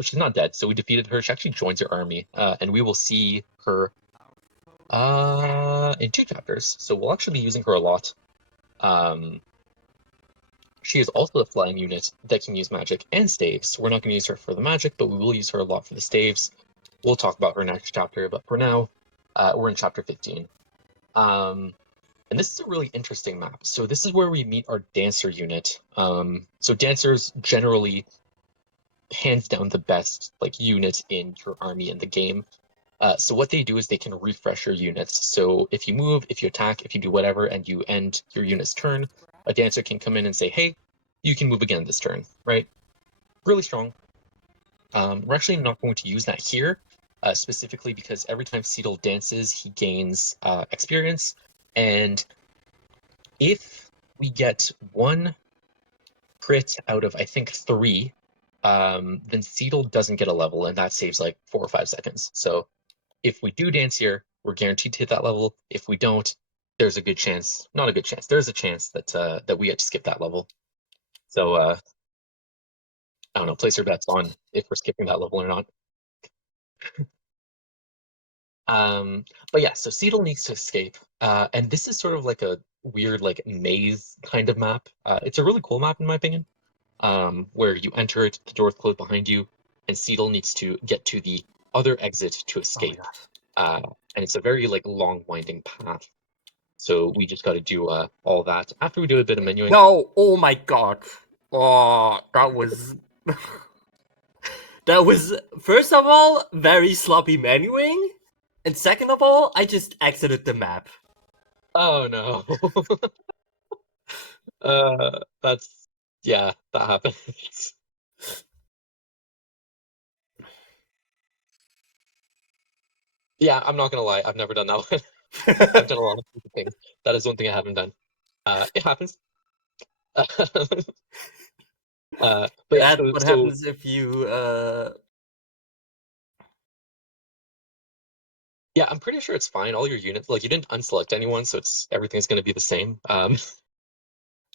she's not dead, so we defeated her. She actually joins her army, and we will see her in 2 chapters. So we'll actually be using her a lot. She is also a flying unit that can use magic and staves. We're not going to use her for the magic, but we will use her a lot for the staves. We'll talk about her next chapter, but for now, we're in chapter 15. And this is a really interesting map. So this is where we meet our dancer unit. So dancers generally, hands down, the best like unit in your army in the game. So what they do is they can refresh your units. So if you move, if you attack, if you do whatever, and you end your unit's turn, a dancer can come in and say, hey, you can move again this turn, right? Really strong. We're actually not going to use that here, specifically because every time Seedle dances, he gains experience. And if we get 1 crit out of, I think, 3, then Seedle doesn't get a level, and that saves like 4 or 5 seconds. So if we do dance here, we're guaranteed to hit that level. If we don't, there's a good chance, not a good chance, there's a chance that that we get to skip that level. So I don't know, place your bets on if we're skipping that level or not. But yeah, so Seedle needs to escape. And this is sort of like a weird like maze kind of map. It's a really cool map in my opinion. Where you enter it, the doors close behind you, and Seedle needs to get to the other exit to escape. And it's a very like long winding path. So we just got to do all that. After we do a bit of menuing. No, oh my god. Oh, that was that was first of all very sloppy menuing, and second of all, I just exited the map. Oh no. That's yeah, that happens. Yeah, I'm not gonna lie, I've never done that one. I've done a lot of stupid things. That is one thing I haven't done. It happens. But yeah, What happens if you yeah, I'm pretty sure it's fine. All your units, like you didn't unselect anyone, so everything's gonna be the same.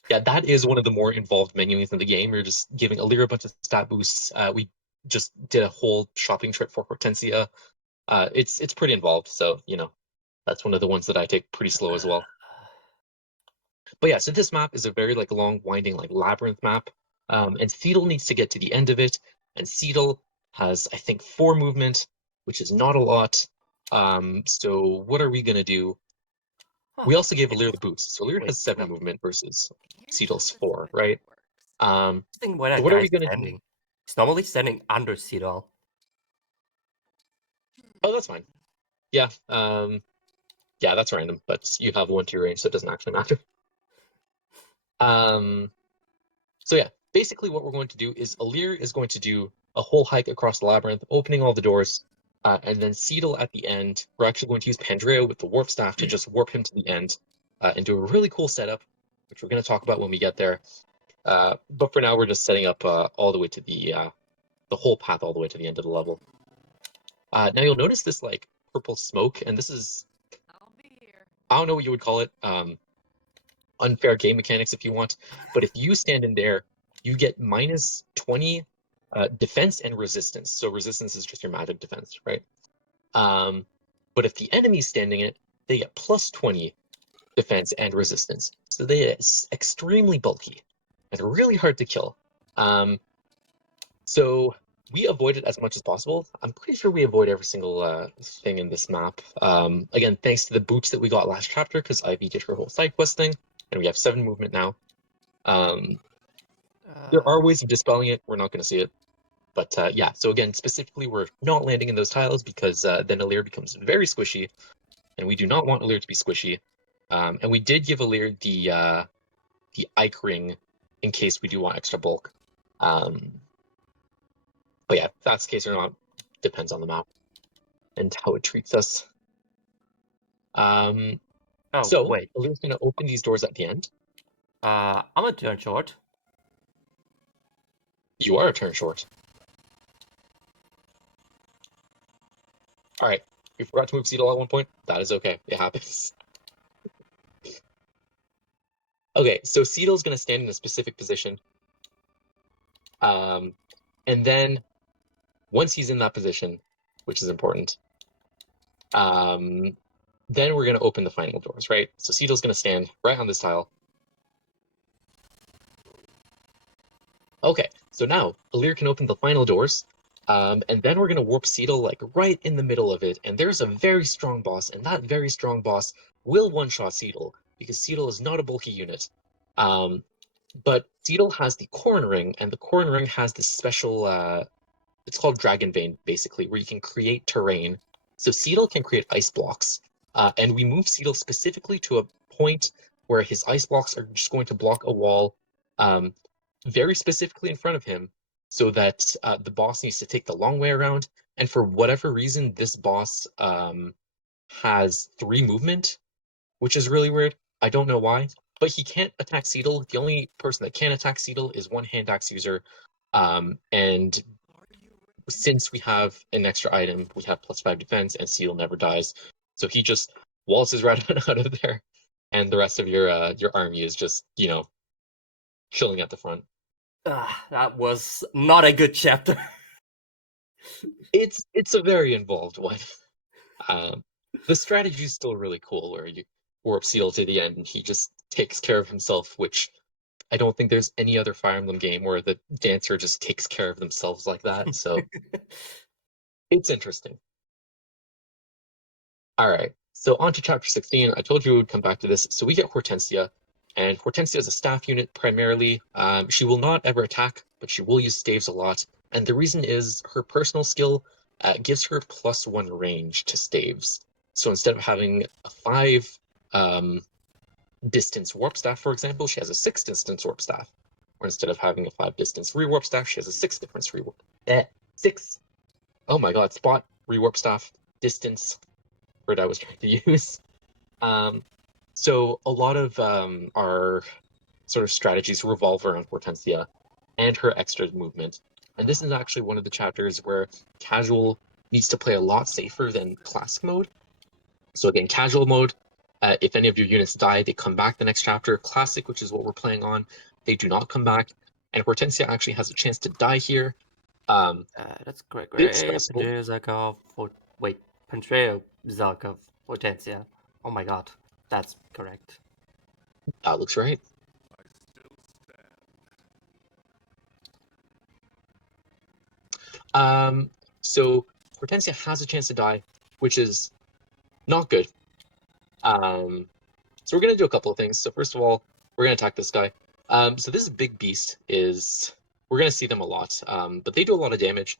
Yeah, that is one of the more involved menuings in the game. You're just giving Alira a bunch of stat boosts. We just did a whole shopping trip for Hortensia. It's pretty involved, so you know, that's one of the ones that I take pretty slow as well. But yeah, so this map is a very like long, winding, like labyrinth map. And Seedle needs to get to the end of it. And Seedle has, I think, 4 movement, which is not a lot. So what are we gonna do? We also gave Alira the boots. So Alira has 7 movement versus Seedle's 4, right? So where that what are we guy's gonna do? standing? He's normally standing under Seedle. Oh, that's fine. Yeah, yeah, that's random, but you have 1/2 range, so it doesn't actually matter. So yeah, basically what we're going to do is Alir is going to do a whole hike across the labyrinth, opening all the doors, and then Seedle at the end. We're actually going to use Pandrea with the warp staff to just warp him to the end, and do a really cool setup, which we're going to talk about when we get there. But for now, we're just setting up all the way to the whole path all the way to the end of the level. Now you'll notice this like purple smoke, and this is, I don't know what you would call it. Unfair game mechanics if you want, but if you stand in there, you get minus 20 defense and resistance. So resistance is just your magic defense, right? But if the enemy's standing they get plus 20 defense and resistance. So they are extremely bulky and really hard to kill. So we avoid it as much as possible. I'm pretty sure we avoid every single thing in this map. Again, thanks to the boots that we got last chapter, because Ivy did her whole side quest thing, and we have 7 movement now. There are ways of dispelling it. We're not going to see it. But yeah, so again, specifically, we're not landing in those tiles because then Alir becomes very squishy, and we do not want Alir to be squishy. And we did give Alir the Ike ring in case we do want extra bulk. But yeah, if that's the case or not, depends on the map and how it treats us. Oh, So wait. Alir's going to open these doors at the end. I'm a turn short. You are a turn short. All right, you forgot to move Cedal at one point. That is okay. It happens. Okay, so Cedal's going to stand in a specific position. And then once he's in that position, which is important, then we're going to open the final doors, right? So Cedal's going to stand right on this tile. Okay, so now Alir can open the final doors, and then we're going to warp Cedal like right in the middle of it, and there's a very strong boss, and that very strong boss will one-shot Cedal, because Cedal is not a bulky unit. But Cedal has the Corn Ring, and the Corn Ring has this special, it's called Dragon Vein, basically, where you can create terrain. So Cedal can create ice blocks, and we move Cedal specifically to a point where his ice blocks are just going to block a wall very specifically in front of him, so that the boss needs to take the long way around. And for whatever reason, this boss has 3 movement, which is really weird. I don't know why, but he can't attack Cedal. The only person that can attack Cedal is one hand axe user, and since we have an extra item, we have plus 5 defense, and Cedal never dies. So he just waltzes right out of there, and the rest of your army is just, you know, chilling at the front. That was not a good chapter. It's a very involved one. The strategy is still really cool, where you warp Cedal to the end, and he just takes care of himself, which I don't think there's any other Fire Emblem game where the dancer just takes care of themselves like that. So it's interesting. All right, so on to chapter 16. I told you we would come back to this. So we get Hortensia, and Hortensia is a staff unit primarily. She will not ever attack, but she will use staves a lot. And the reason is her personal skill gives her +1 range to staves. So instead of having a 5 distance warp staff, for example, she has a 6 distance warp staff. Or instead of having a 5 distance rewarp staff, she has a 6 difference rewarp. 6. Oh my god, spot rewarp staff distance word I was trying to use. So a lot of our sort of strategies revolve around Hortensia and her extra movement. And this is actually one of the chapters where casual needs to play a lot safer than classic mode. So again, casual mode, if any of your units die, they come back the next chapter. Classic, which is what we're playing on, they do not come back. And Hortensia actually has a chance to die here. That's correct. Bit stressful. Zakov. Wait, Pantreo Zakov Hortensia. Oh my god, that's correct. That looks right. So Hortensia has a chance to die, which is not good. So we're gonna do a couple of things. So first of all, we're gonna attack this guy. So this big beast we're gonna see them a lot, but they do a lot of damage.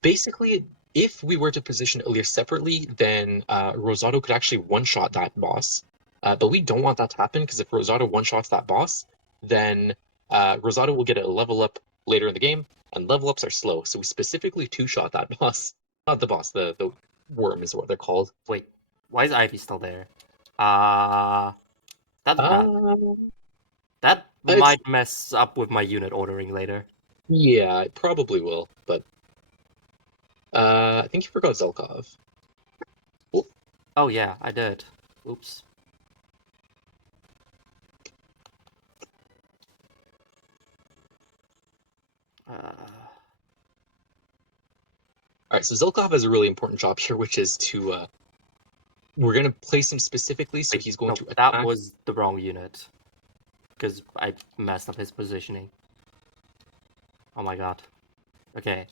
Basically, if we were to position Alir separately, then Rosado could actually one-shot that boss. But we don't want that to happen, because if Rosado one-shots that boss, then Rosado will get a level up later in the game, and level ups are slow. So we specifically two-shot that boss. Not the boss, the worm is what they're called. Wait, why is Ivy still there? That's bad. That might mess up with my unit ordering later. Yeah, it probably will, but I think you forgot Zelkov. Oh yeah, I did. Oops. Alright, so Zelkov has a really important job here, which is to We're gonna place him specifically, so Wait, he's going no, to attack. that was the wrong unit. Because I messed up his positioning. Oh my god. Okay.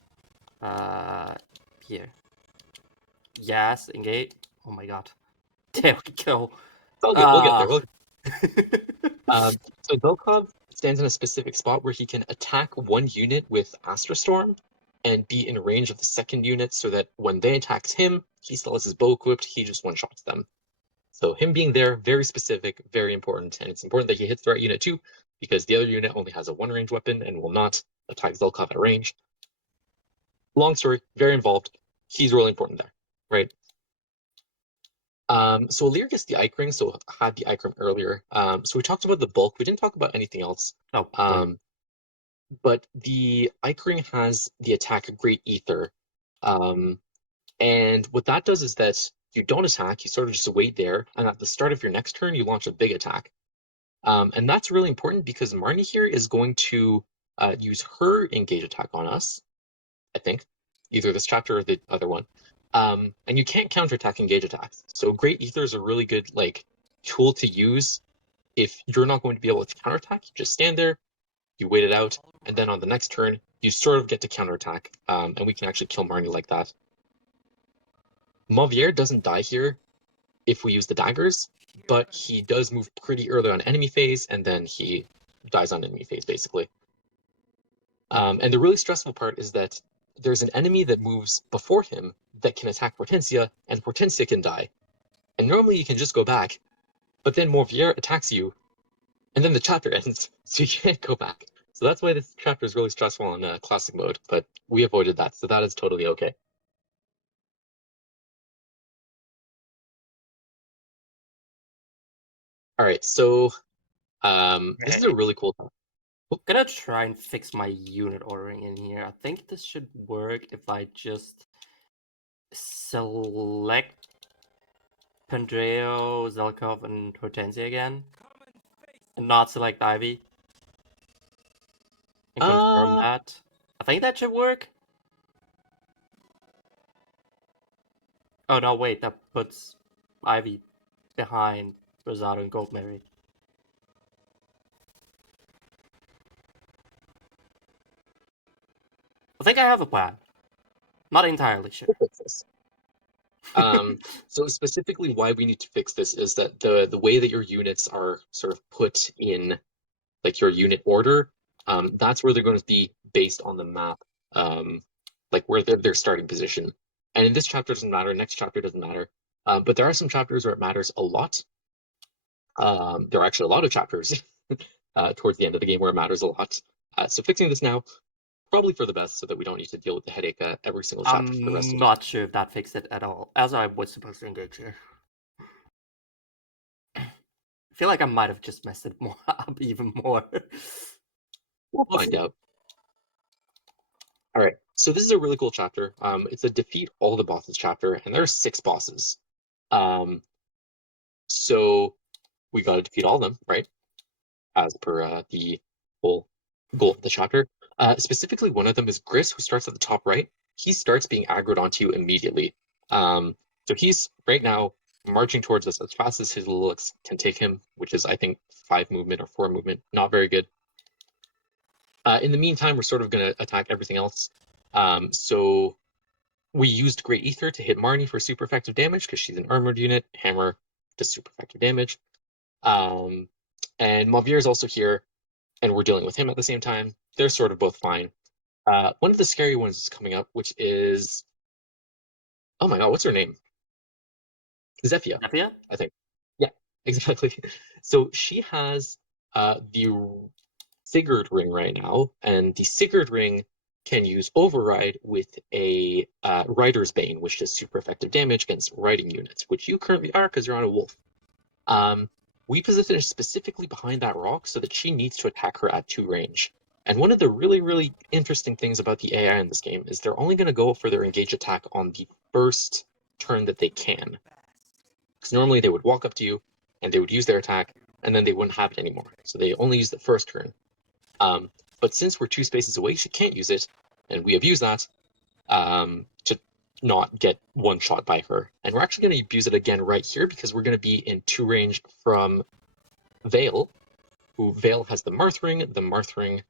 Here. Yes, engage. Oh my god. There we go. It's all good. We'll get there. Ah. So Volkov stands in a specific spot where he can attack one unit with Astra Storm and be in range of the second unit, so that when they attacks him, he still has his bow equipped. He just one-shots them. So him being there, very specific, very important, and it's important that he hits the right unit too, because the other unit only has a one-range weapon and will not attack Volkov at range. Long story, very involved. He's really important there, right? So Alir gets the Ike Ring, so had the Ike Ring earlier. So we talked about the bulk. We didn't talk about anything else. Oh, wait. But the Ike Ring has the attack Great Ether. And what that does is that you don't attack, you sort of just wait there, and at the start of your next turn, you launch a big attack. And that's really important because Marnie here is going to use her engage attack on us, I think, either this chapter or the other one. And you can't counterattack engage attacks. So Great Ether is a really good like tool to use if you're not going to be able to counterattack. You just stand there, you wait it out, and then on the next turn, you sort of get to counterattack, and we can actually kill Marnie like that. Mauvier doesn't die here if we use the daggers, but he does move pretty early on enemy phase, and then he dies on enemy phase, basically. And the really stressful part is that there's an enemy that moves before him that can attack Hortensia, and Hortensia can die. And normally you can just go back, but then Mauvier attacks you, and then the chapter ends, so you can't go back. So that's why this chapter is really stressful on classic mode, but we avoided that, so that is totally okay. All right, so this is a really cool time. I'm gonna try and fix my unit ordering in here. I think this should work if I just select Pandreo, Zelkov, and Hortensia again, and not select Ivy. And confirm that. I think that should work. Oh no, wait, that puts Ivy behind Rosado and Goldberry. I think I have a plan. Not entirely sure. Fix this. So specifically why we need to fix this is that the way that your units are sort of put in like your unit order, that's where they're going to be based on the map, like where their starting position. And in this chapter doesn't matter, next chapter doesn't matter. But there are some chapters where it matters a lot. There are actually a lot of chapters towards the end of the game where it matters a lot. So fixing this now, probably for the best, so that we don't need to deal with the headache every single chapter for the rest of I'm not sure if that fixed it at all, as I was supposed to engage here. I feel like I might have just messed it more up even more. We'll find out. All right, so this is a really cool chapter. It's a defeat all the bosses chapter, and there are 6 bosses. So we got to defeat all of them, right? As per the whole goal of the chapter. Specifically, one of them is Gris, who starts at the top right. He starts being aggroed onto you immediately. So he's right now marching towards us as fast as his looks can take him, which is, I think, 5 movement or 4 movement. Not very good. In the meantime, we're sort of going to attack everything else. So we used Great Ether to hit Marnie for super effective damage because she's an armored unit. Hammer does super effective damage. And Mauvier is also here, and we're dealing with him at the same time. They're sort of both fine. One of the scary ones is coming up, which is... Oh my god, what's her name? Zephia, Zephia? I think. Yeah, exactly. So she has the Sigurd ring right now, and the Sigurd ring can use Override with a Rider's Bane, which does super effective damage against riding units, which you currently are because you're on a wolf. We positioned her specifically behind that rock so that she needs to attack her at 2 range. And one of the really, really interesting things about the AI in this game is they're only going to go for their engage attack on the first turn that they can. Because normally they would walk up to you and they would use their attack, and then they wouldn't have it anymore. So they only use the first turn. But since we're 2 spaces away, she can't use it, and we have used that to not get one shot by her. And we're actually going to abuse it again right here because we're going to be in 2 range from Vale, who Vale has the Marth Ring. The Marth Ring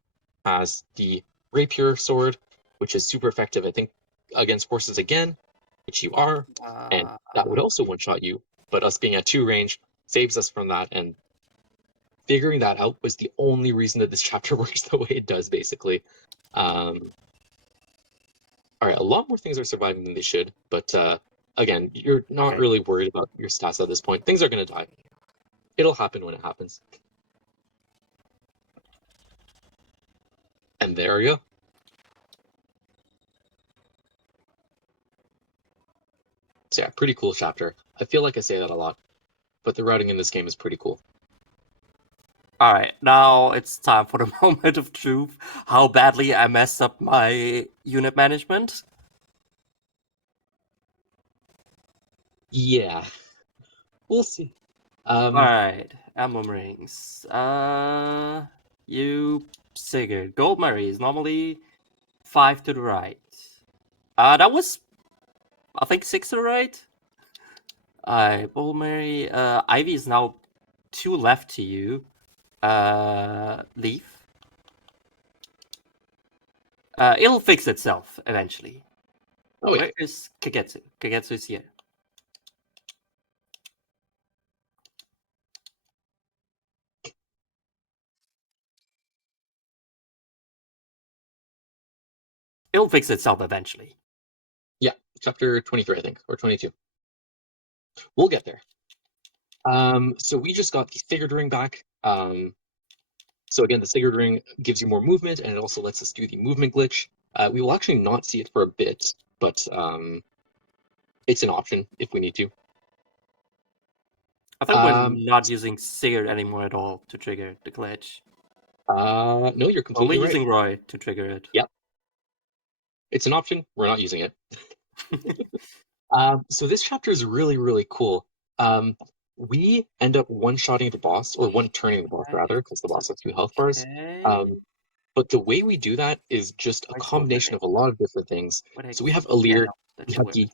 has the Rapier Sword, which is super effective, I think, against horses again, which you are, and that would also one-shot you. But us being at 2 range saves us from that, and figuring that out was the only reason that this chapter works the way it does, basically. All right, a lot more things are surviving than they should, but again, you're not really worried about your stats at this point. Things are going to die. It'll happen when it happens. And there we go. So yeah, pretty cool chapter. I feel like I say that a lot, but the routing in this game is pretty cool. Alright, now it's time for the moment of truth. How badly I messed up my unit management. Yeah. We'll see. Alright, Emblem Rings. You Sigurd. Gold Murray is normally 5 to the right. That was, I think, 6 to the right. Gold Murray. Ivy is now 2 left to you. Leaf. It'll fix itself eventually. Oh yeah. Where is Kagetsu? Kagetsu is here. It'll fix itself eventually. Yeah, chapter 23, I think, or 22. We'll get there. So we just got the Sigurd Ring back. So again, the Sigurd Ring gives you more movement, and it also lets us do the movement glitch. We will actually not see it for a bit, but it's an option if we need to. I think we're not using Sigurd anymore at all to trigger the glitch. No, you're completely Only right. using Roy to trigger it. Yep. It's an option. We're not using it. So this chapter is really, really cool. We end up one-shotting the boss, or one-turning the boss, rather, because the boss has 2 health bars. But the way we do that is just a combination of a lot of different things. So we have Alir, we have the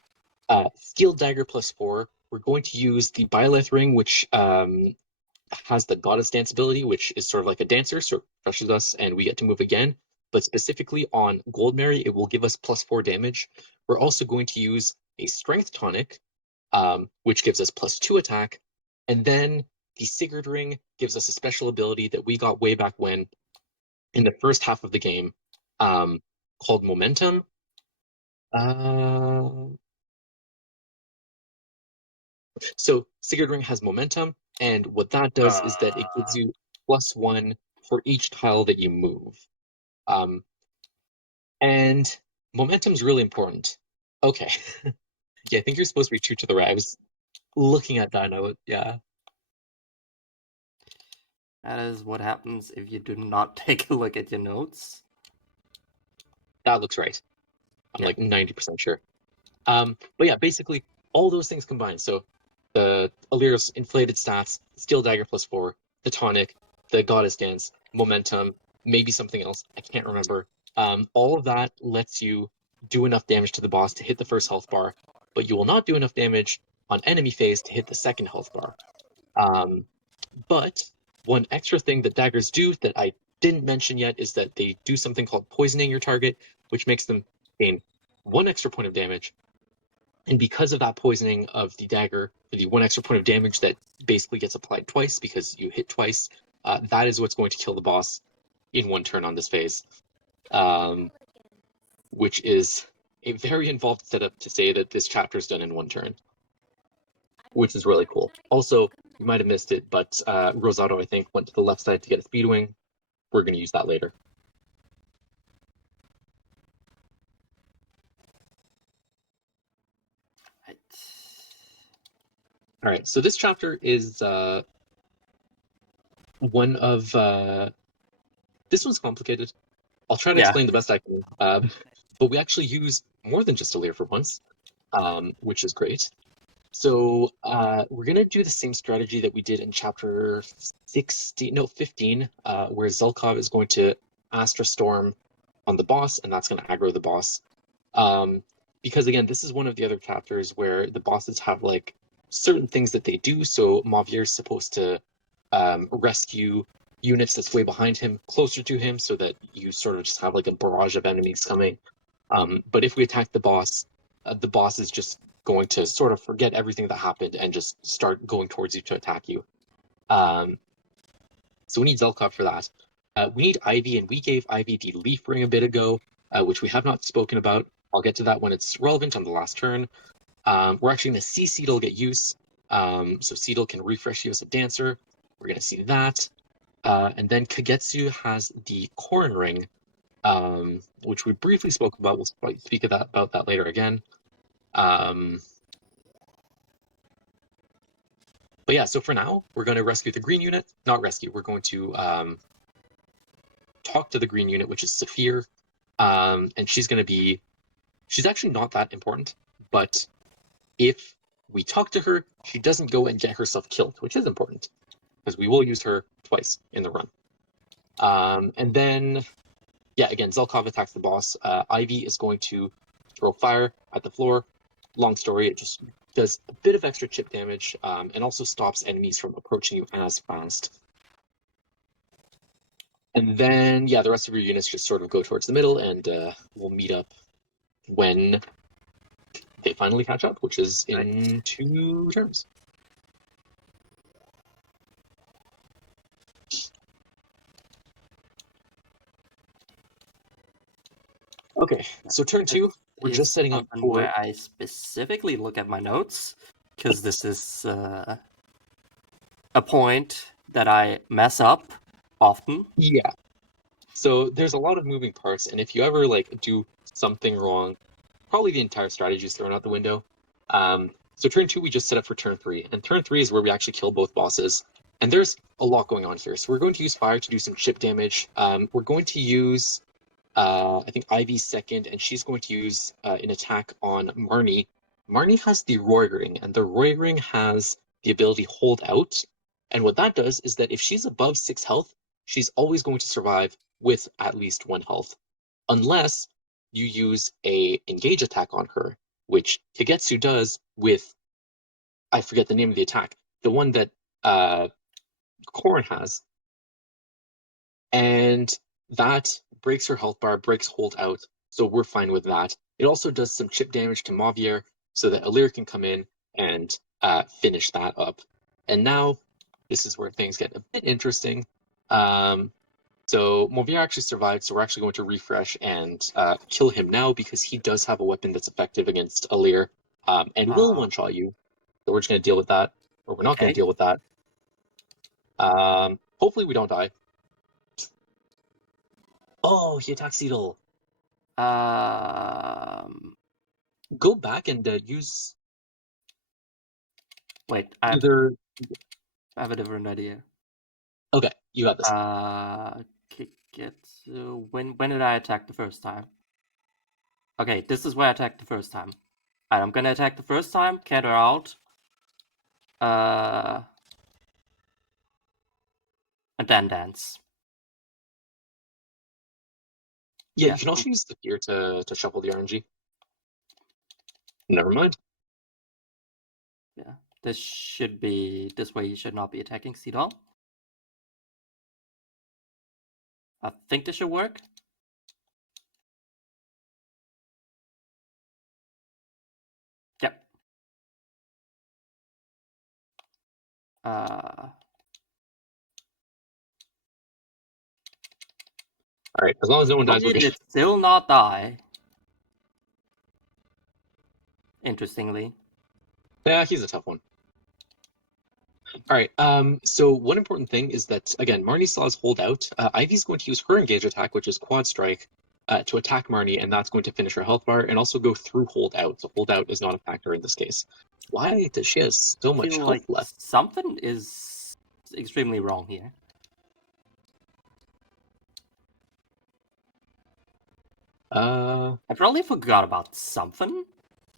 Steel Dagger +4. We're going to use the Byleth Ring, which has the Goddess Dance ability, which is sort of like a dancer, so it refreshes us and we get to move again. But specifically on Gold Mary, it will give us +4 damage. We're also going to use a Strength Tonic, which gives us +2 attack. And then the Sigurd Ring gives us a special ability that we got way back when in the first half of the game, called Momentum. So Sigurd Ring has Momentum, and what that does is that it gives you +1 for each tile that you move. And Momentum's really important. Okay. Yeah, I think you're supposed to be 2 to the right. I was looking at that note, yeah. That is what happens if you do not take a look at your notes. That looks right. I'm like 90% sure. But yeah, basically all those things combined. So the Alir's inflated stats, Steel Dagger +4, the tonic, the Goddess Dance, Momentum, maybe something else. I can't remember. All of that lets you do enough damage to the boss to hit the first health bar, but you will not do enough damage on enemy phase to hit the second health bar. But one extra thing that daggers do that I didn't mention yet is that they do something called poisoning your target, which makes them gain 1 extra point of damage. And because of that poisoning of the dagger, the 1 extra point of damage that basically gets applied twice because you hit twice, that is what's going to kill the boss in 1 turn on this phase. Which is a very involved setup to say that this chapter is done in 1 turn, which is really cool. Also, you might have missed it, but Rosato, I think, went to the left side to get a speed wing. We're going to use that later. All right, so this chapter is one of... this one's complicated. I'll try to explain the best I can. But we actually use more than just Alir for once, which is great. So we're going to do the same strategy that we did in chapter 15, where Zelkov is going to Astra Storm on the boss, and that's going to aggro the boss. because again, this is one of the other chapters where the bosses have like certain things that they do. So Mavier is supposed to rescue units that's way behind him, closer to him, so that you sort of just have like a barrage of enemies coming. But if we attack the boss is just going to sort of forget everything that happened and just start going towards you to attack you. So we need Zelkov for that. We need Ivy, and we gave Ivy the Leaf Ring a bit ago, which we have not spoken about. I'll get to that when it's relevant on the last turn. We're actually going to see Seedle get use, so Seedle can refresh you as a dancer. We're going to see that. And then Kagetsu has the Corn Ring, which we briefly spoke about. We'll probably speak about that later again. But yeah, so for now, we're going to rescue the green unit. Not rescue, we're going to talk to the green unit, which is Saphir. And she's actually not that important, but if we talk to her, she doesn't go and get herself killed, which is important, because we will use her twice in the run. And then, yeah, again, Zelkov attacks the boss. Ivy is going to throw fire at the floor. Long story, it just does a bit of extra chip damage, and also stops enemies from approaching you as fast. And then, yeah, the rest of your units just sort of go towards the middle, and we'll meet up when they finally catch up, which is in 2 turns. Okay, so turn 2, we're just setting up for... where I specifically look at my notes, because this is a point that I mess up often. Yeah. So there's a lot of moving parts, and if you ever like do something wrong, probably the entire strategy is thrown out the window. So turn 2 we just set up for turn 3, and turn 3 is where we actually kill both bosses. And there's a lot going on here. So we're going to use fire to do some chip damage. We're going to use I think Ivy's second, and she's going to use an attack on Marnie. Marnie has the Roy Ring, and the Roy Ring has the ability Hold Out. And what that does is that if she's above 6 health, she's always going to survive with at least 1 health. Unless you use a engage attack on her, which Kagetsu does with, I forget the name of the attack, the one that Korn has. And that breaks her health bar, breaks Hold Out, so we're fine with that. It also does some chip damage to Mavier, so that Alir can come in and finish that up. And now, this is where things get a bit interesting. So Mavier actually survived, so we're actually going to refresh and kill him now, because he does have a weapon that's effective against Alir, and will one-shot you. So we're just going to deal with that, or we're not going to deal with that. Hopefully we don't die. Oh, he attacks Seedle. Go back and use. Wait, I either. have a different idea. Okay, you got this. When did I attack the first time? Okay, this is where I attacked the first time. Alright, I'm gonna attack the first time, counter out. And then dance. Yeah, you can also use the gear to shuffle the RNG. Never mind. Yeah, this way you should not be attacking Seedle. I think this should work. Yep. Alright, as long as no one dies, we're He good. did still not die. Interestingly. Yeah, he's a tough one. Alright, so one important thing is that, again, Marnie still has Hold Out. Ivy's going to use her engage attack, which is Quad Strike, to attack Marnie, and that's going to finish her health bar, and also go through Hold Out. So Hold Out is not a factor in this case. Why does she have so much health left? Something is extremely wrong here. I probably forgot about something.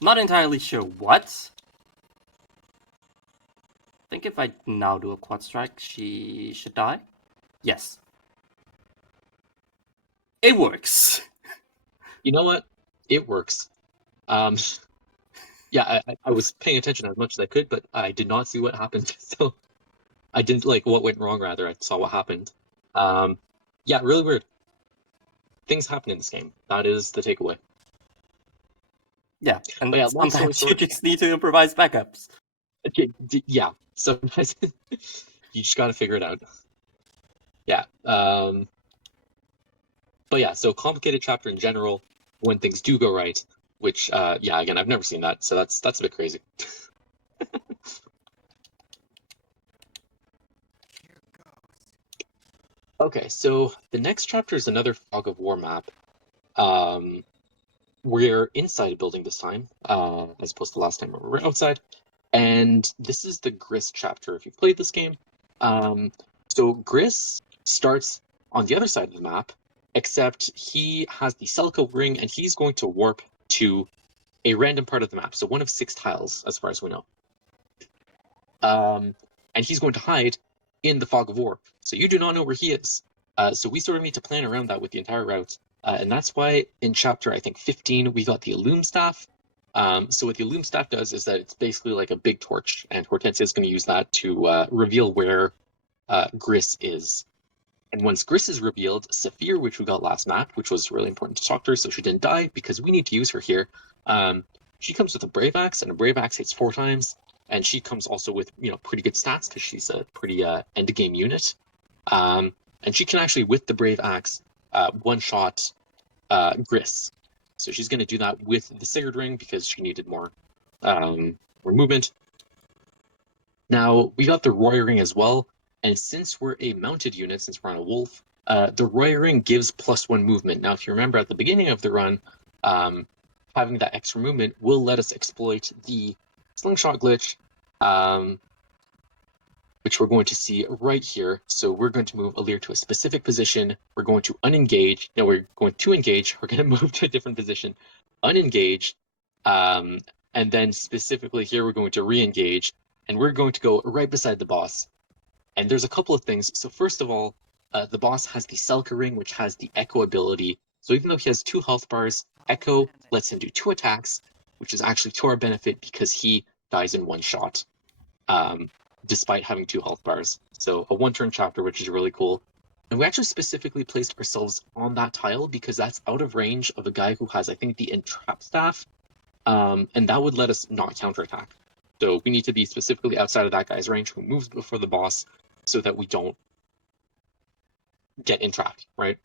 Not entirely sure what. I think if I now do a Quad Strike, she should die. Yes. It works. You know what? It works. Yeah, I was paying attention as much as I could, but I did not see what happened. So I didn't like what went wrong. Rather, I saw what happened. Yeah, really weird. Things happen in this game. That is the takeaway. Yeah, and But yeah, long story sometimes you short, just need to improvise backups. okay, yeah. So you just got to figure it out. Yeah. But yeah, so complicated chapter in general when things do go right, which yeah, again, I've never seen that, so that's a bit crazy. Okay, so the next chapter is another Fog of War map. We're inside a building this time, as opposed to last time where we were outside. And this is the Gris chapter if you've played this game. So Gris starts on the other side of the map, except he has the Celico ring and he's going to warp to a random part of the map. So one of 6 tiles, as far as we know. And he's going to hide in the Fog of War. So you do not know where he is. So we sort of need to plan around that with the entire route. And that's why in chapter, I think, 15, we got the Illume Staff. So what the Illume Staff does is that it's basically like a big torch, and Hortensia is going to use that to reveal where Gris is. And once Gris is revealed, Saphir, which we got last map, which was really important to talk to her so she didn't die, because we need to use her here. She comes with a Brave Axe, and a Brave Axe hits 4 times. And she comes also with, pretty good stats because she's a pretty end-game unit. And she can actually, with the Brave Axe, one-shot Gris. So she's going to do that with the Sigurd Ring because she needed more movement. Now, we got the Roy Ring as well. And since we're a mounted unit, since we're on a wolf, the Roy Ring gives +1 movement. Now, if you remember at the beginning of the run, having that extra movement will let us exploit the slingshot glitch, which we're going to see right here. So we're going to move Alir to a specific position. We're going to unengage. No, we're going to engage. We're going to move to a different position, unengage, and then specifically here we're going to re-engage, and we're going to go right beside the boss. And there's a couple of things. So first of all, the boss has the Selka ring, which has the Echo ability. So even though he has 2 health bars, Echo lets him do 2 attacks, which is actually to our benefit because he dies in 1 shot, despite having 2 health bars. So a 1-turn chapter, which is really cool. And we actually specifically placed ourselves on that tile because that's out of range of a guy who has, I think, the Entrap Staff, and that would let us not counterattack. So we need to be specifically outside of that guy's range who moves before the boss so that we don't get entrapped, right?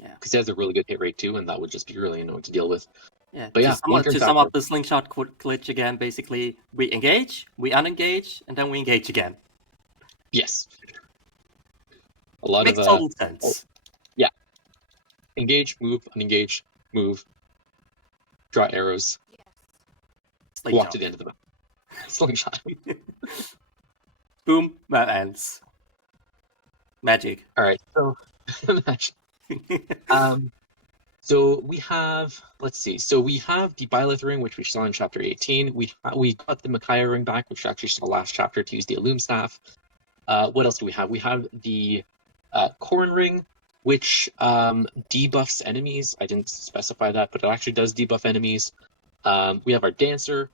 Yeah. Because he has a really good hit rate too, and that would just be really annoying to deal with. Yeah, But yeah, to sum up the slingshot glitch again, basically, we engage, we unengage, and then we engage again. Yes. A lot Makes of total sense. Yeah. Engage, move, unengage, move, draw arrows, walk to the end of the map. Slingshot. Boom, that ends. Magic. All right, so magic. So we have, let's see. So we have the Byleth ring, which we saw in chapter 18. We got the Micaiah ring back, which we actually saw last chapter to use the Illume Staff. What else do we have? We have the Corn ring, which debuffs enemies. I didn't specify that, but it actually does debuff enemies. We have our Dancer.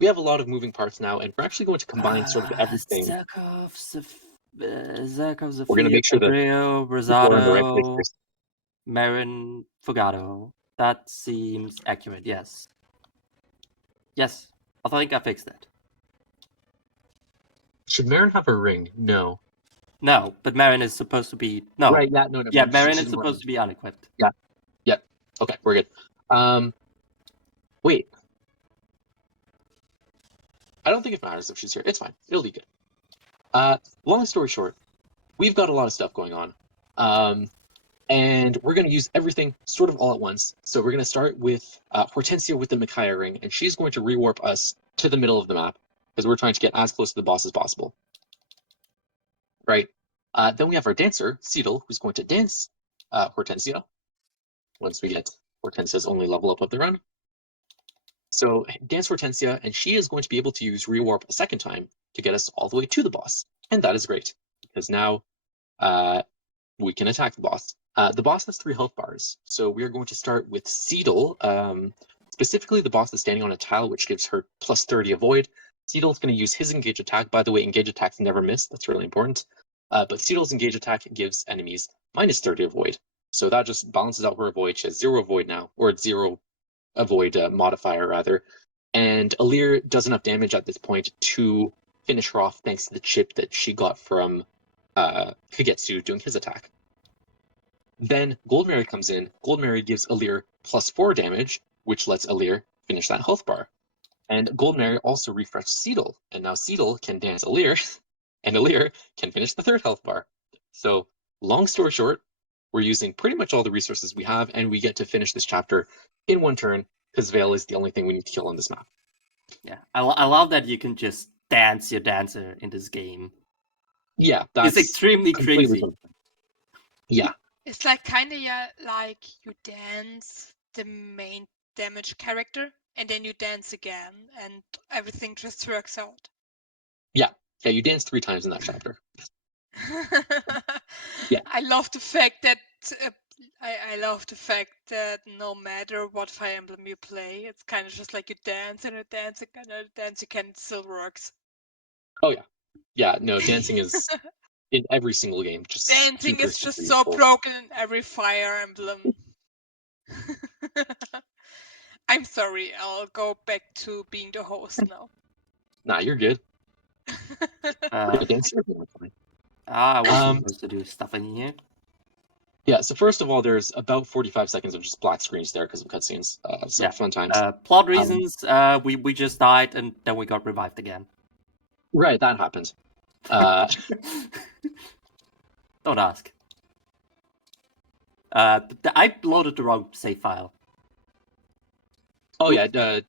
We have a lot of moving parts now, and we're actually going to combine sort of everything. Zarkov, We're going to make sure that Andreo, we're in the right place Rosado, first. Marin, Fogato. That seems accurate, yes. Yes, I think I fixed it. Should Marin have a ring? No. No, but Marin is supposed to be... No. Right, yeah, no. Yeah, Marin is supposed to be unequipped. Yeah. Okay, we're good. Wait. I don't think it matters if she's here. It's fine. It'll be good. Long story short, we've got a lot of stuff going on. And we're going to use everything sort of all at once. So we're going to start with Hortensia with the Micaiah ring, and she's going to rewarp us to the middle of the map because we're trying to get as close to the boss as possible. Right? Then we have our dancer, Seedle, who's going to dance Hortensia once we get Hortensia's only level up of the run. So dance Hortensia, and she is going to be able to use rewarp a second time to get us all the way to the boss. And that is great, because now we can attack the boss. The boss has 3 health bars, so we are going to start with Seedle Specifically, the boss is standing on a tile, which gives her plus 30 avoid. Seedle's going to use his engage attack. By the way, engage attacks never miss. That's really important. But Seedle's engage attack gives enemies minus 30 avoid. So that just balances out her avoid. She has 0 avoid now, or 0 avoid modifier, rather. And Alir does enough damage at this point to finish her off thanks to the chip that she got from Kagetsu doing his attack. Then Goldmary comes in. Goldmary gives Alir plus 4 damage, which lets Alir finish that health bar. And Goldmary also refreshed Seedle, and now Seedle can dance Alir, and Alir can finish the 3rd health bar. So, long story short, we're using pretty much all the resources we have, and we get to finish this chapter in 1 turn, because Veil is the only thing we need to kill on this map. Yeah, I love that you can just dance your dancer in this game. Yeah, that's It's extremely crazy. different. Yeah. It's like kind of like you dance the main damage character, and then you dance again, and everything just works out. Yeah, you danced 3 times in that chapter. Yeah. I love the fact that I love the fact that no matter what Fire Emblem you play, it's kind of just like you dance and you dance and you dance again. It still works. Oh yeah, yeah. No, dancing is in every single game. Just Dancing super, is just super so useful. broken in every Fire Emblem. I'm sorry. I'll go back to being the host now. Nah, you're good. Yeah, dancing is fine. I was supposed to do stuff in here. Yeah, so first of all, there's about 45 seconds of just black screens there because of cutscenes. So Yeah. fun times. Plot reasons, we just died and then we got revived again. Right, that happened. Don't ask. I loaded the wrong save file. Oh yeah,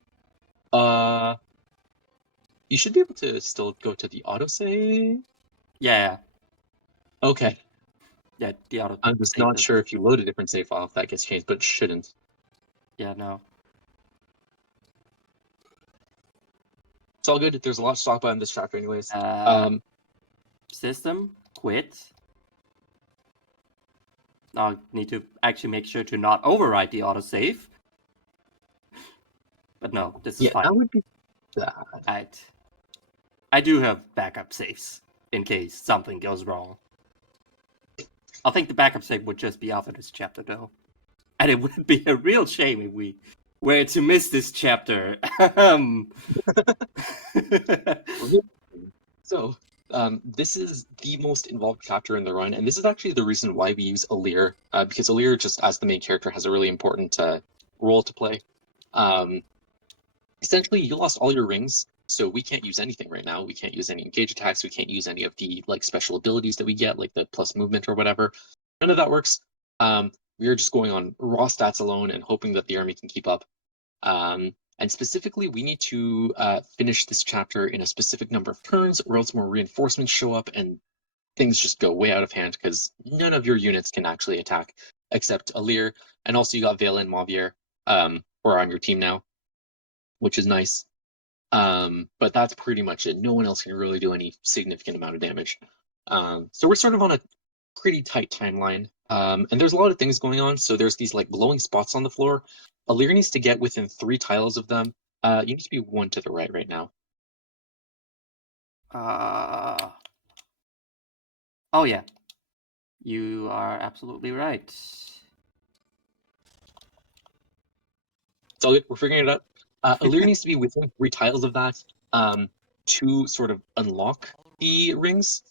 you should be able to still go to the autosave. Yeah. Okay. Yeah, the auto. I'm just not sure if you load a different save file if that gets changed, but it shouldn't. Yeah, no. It's all good. There's a lot to talk about in this chapter, anyways. System quit. I need to actually make sure to not override the autosave. But no, this is fine. That would be bad. I do have backup saves in case something goes wrong. I think the backup save would just be after this chapter, though. And it would be a real shame if we were to miss this chapter. So, this is the most involved chapter in the run, and this is actually the reason why we use Alir, because Alir, just as the main character, has a really important role to play. Essentially, you lost all your rings, so we can't use anything right now. We can't use any engage attacks. We can't use any of the special abilities that we get, like the plus movement or whatever. None of that works. We are just going on raw stats alone and hoping that the army can keep up. And specifically, we need to finish this chapter in a specific number of turns, or else more reinforcements show up and things just go way out of hand because none of your units can actually attack except Alir. And also you got Veil and Mavier who are on your team now, which is nice. But that's pretty much it. No one else can really do any significant amount of damage. So we're sort of on a pretty tight timeline. And there's a lot of things going on. So there's these glowing spots on the floor. Alir needs to get within 3 tiles of them. You need to be 1 to the right now. Oh yeah. You are absolutely right. It's all good. We're figuring it out. Alir needs to be within 3 tiles of that to sort of unlock the rings.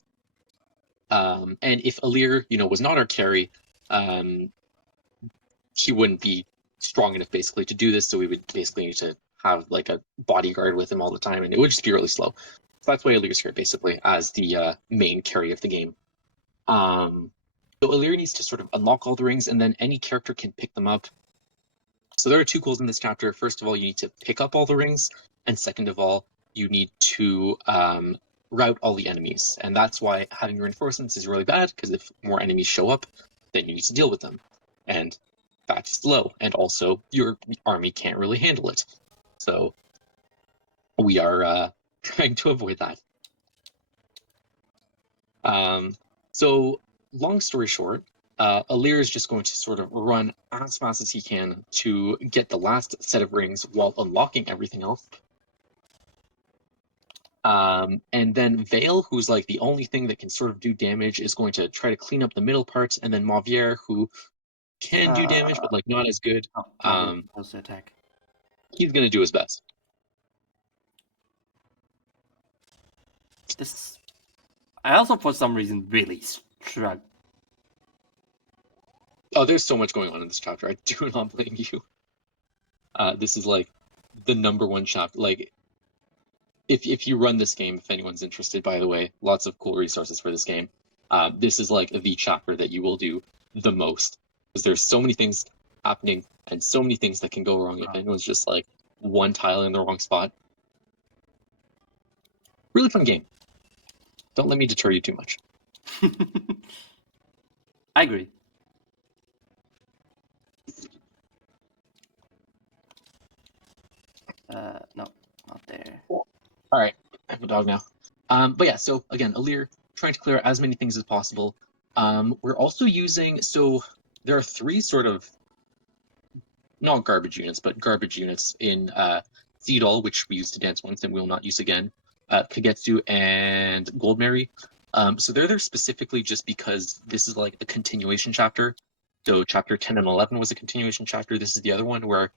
And if Alir, was not our carry, he wouldn't be strong enough basically to do this. So we would basically need to have a bodyguard with him all the time, and it would just be really slow. So that's why Alir's here basically as the main carry of the game. So Alir needs to sort of unlock all the rings, and then any character can pick them up. So there are 2 goals in this chapter. First of all, you need to pick up all the rings, and second of all, you need to route all the enemies. And that's why having reinforcements is really bad, because if more enemies show up, then you need to deal with them. And that's slow, and also your army can't really handle it. So we are trying to avoid that. So long story short, Alir is just going to sort of run as fast as he can to get the last set of rings while unlocking everything else. And then Vale, who's like the only thing that can sort of do damage, is going to try to clean up the middle parts, and then Mavier, who can do damage but like not as good. Close attack. He's gonna do his best. This, I also for some reason really struggle. Oh, there's so much going on in this chapter. I do not blame you. This is like the #1 chapter. Like, if you run this game, if anyone's interested, by the way, lots of cool resources for this game. This is like the chapter that you will do the most, because there's so many things happening and so many things that can go wrong if anyone's just like one tile in the wrong spot. Really fun game. Don't let me deter you too much. I agree. No, not there. All right, I have a dog now. But yeah, so again, Alir trying to clear as many things as possible. We're also using, so there are 3 sort of not garbage units, but garbage units in Seedall, which we used to dance once and we will not use again. Kagetsu and Goldmary. So they're there specifically just because this is like a continuation chapter. So chapter 10 and 11 was a continuation chapter. This is the other one where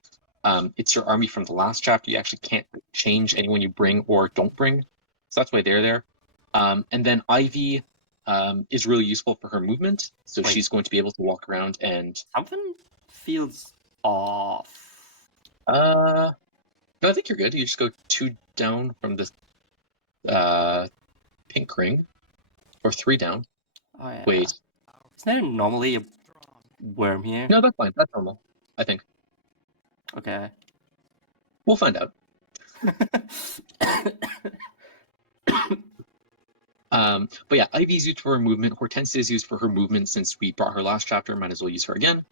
it's your army from the last chapter. You actually can't change anyone you bring or don't bring. So that's why they're there. And then Ivy is really useful for her movement. So Wait. she's going to be able to walk around and... Something feels off. No, I think you're good. You just go 2 down from the pink ring. Or 3 down. Oh yeah. Wait. Isn't there normally a worm here? No, that's fine. That's normal, I think. Okay. We'll find out. But yeah, Ivy's used for her movement. Hortensia is used for her movement since we brought her last chapter. Might as well use her again.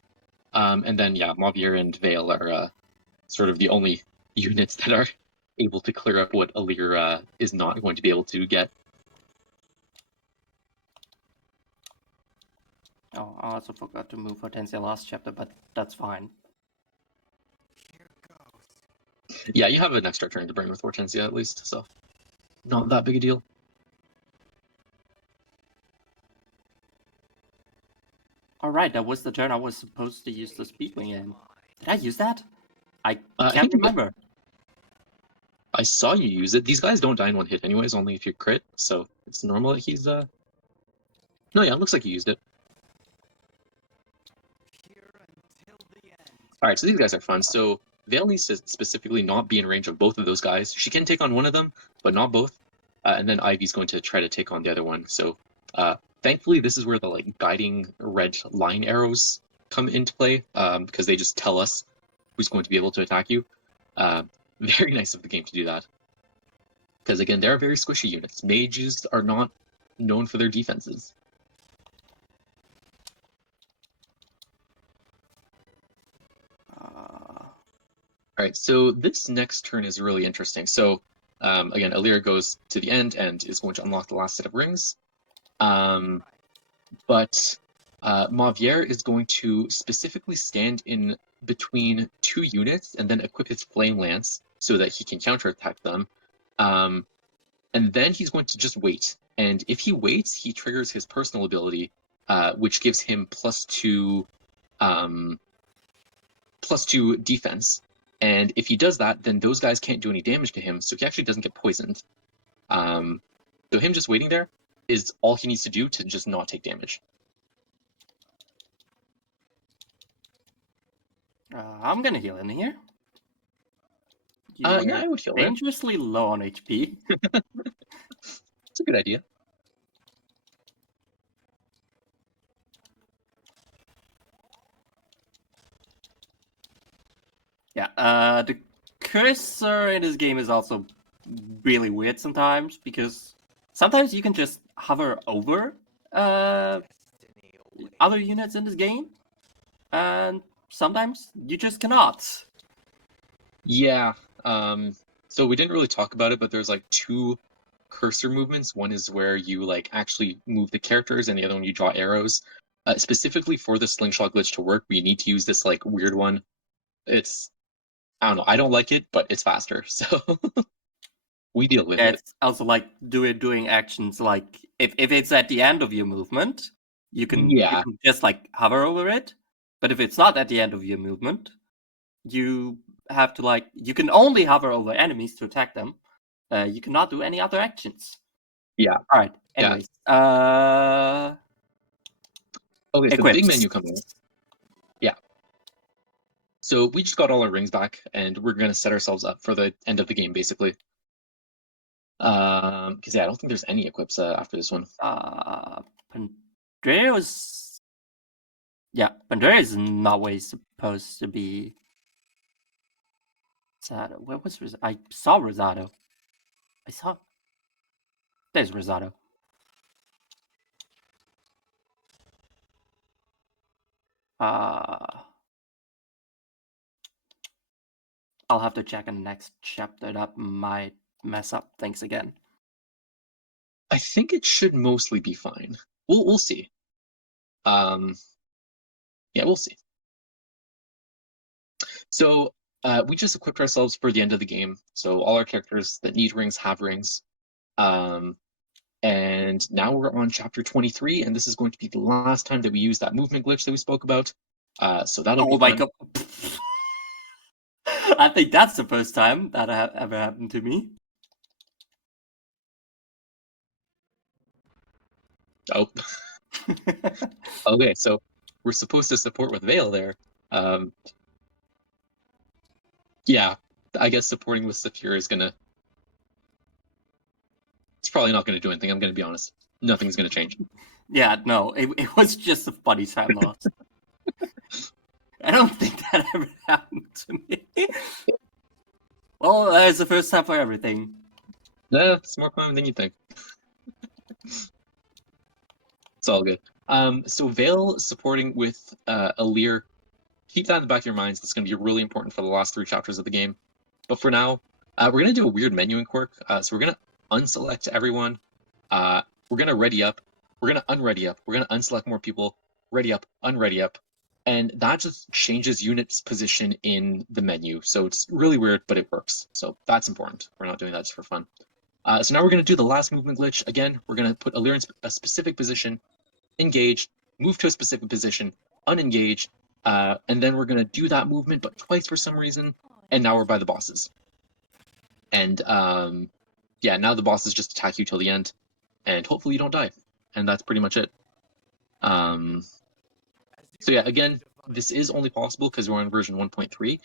And then, yeah, Mavier and Vale are sort of the only units that are able to clear up what Alir is not going to be able to get. Oh, I also forgot to move Hortensia last chapter, but that's fine. Yeah, you have an extra turn to bring with Hortensia at least, so not that big a deal. Alright, that was the turn I was supposed to use the Speedwing in. Did I use that? I I can't think you did. remember. I saw you use it. These guys don't die in 1 hit anyways, only if you crit, so it's normal that he's No, yeah, it looks like you used it. Alright, so these guys are fun. So Vale needs to specifically not be in range of both of those guys. She can take on one of them, but not both. And then Ivy's going to try to take on the other one. So thankfully, this is where the like guiding red line arrows come into play, because they just tell us who's going to be able to attack you. Very nice of the game to do that. Because again, they're very squishy units. Mages are not known for their defenses. Alright, so this next turn is really interesting. So, again, Alir goes to the end and is going to unlock the last set of rings. But Mavier is going to specifically stand in between 2 units and then equip his Flame Lance so that he can counterattack them. And then he's going to just wait. And if he waits, he triggers his personal ability, which gives him +2 defense. And if he does that, then those guys can't do any damage to him, so he actually doesn't get poisoned. So him just waiting there is all he needs to do to just not take damage. I'm gonna heal in here. Yeah, I would heal there. Dangerously low on HP. It's a good idea. Yeah, the cursor in this game is also really weird sometimes, because sometimes you can just hover over other units in this game, and sometimes you just cannot. Yeah, so we didn't really talk about it, but there's like 2 cursor movements. One is where you like actually move the characters, and the other one you draw arrows. specifically for the slingshot glitch to work, we need to use this like weird one. It's I don't know. I don't like it, but it's faster, so we deal with it. It's also like doing actions like if it's at the end of your movement, you can just like hover over it. But if it's not at the end of your movement, you have to like you can only hover over enemies to attack them. You cannot do any other actions. Yeah. All right. Anyways, Okay, so the equips. big menu comes in. Yeah. So we just got all our rings back, and we're gonna set ourselves up for the end of the game, basically. Because I don't think there's any equips after this one. Pandrea was, Pandrea is not always supposed to be. Rosado. Where was Rosado? I saw Rosado. There's Rosado. I'll have to check in the next chapter. That might mess up things again. I think it should mostly be fine. We'll see. Yeah, we'll see. So we just equipped ourselves for the end of the game. So all our characters that need rings have rings. And now we're on chapter 23, and this is going to be the last time that we use that movement glitch that we spoke about. So that'll be fun. God. I think that's the first time that ever happened to me. Oh. Okay, so we're supposed to support with Vale there. Yeah, I guess supporting with Saphir is gonna... It's probably not gonna do anything, I'm gonna be honest. Nothing's gonna change. Yeah, no, it was just a funny time loss. I don't think that ever happened to me. Well, it's the first time for everything. Yeah, it's more common than you think. It's all good. So Vale supporting with Alir, keep that in the back of your minds. That's going to be really important for the last 3 chapters of the game. But for now, we're going to do a weird menuing quirk. So we're going to unselect everyone. We're going to ready up. We're going to unready up. We're going to unselect more people. Ready up, unready up. And that just changes units' position in the menu. So it's really weird, but it works. So that's important. We're not doing that just for fun. So now we're going to do the last movement glitch. Again, we're going to put Alir in a specific position, engage, move to a specific position, unengage, and then we're going to do that movement, but twice for some reason, and now we're by the bosses. And yeah, now the bosses just attack you till the end, and hopefully you don't die. And that's pretty much it. So yeah, again, this is only possible because we're on version 1.3.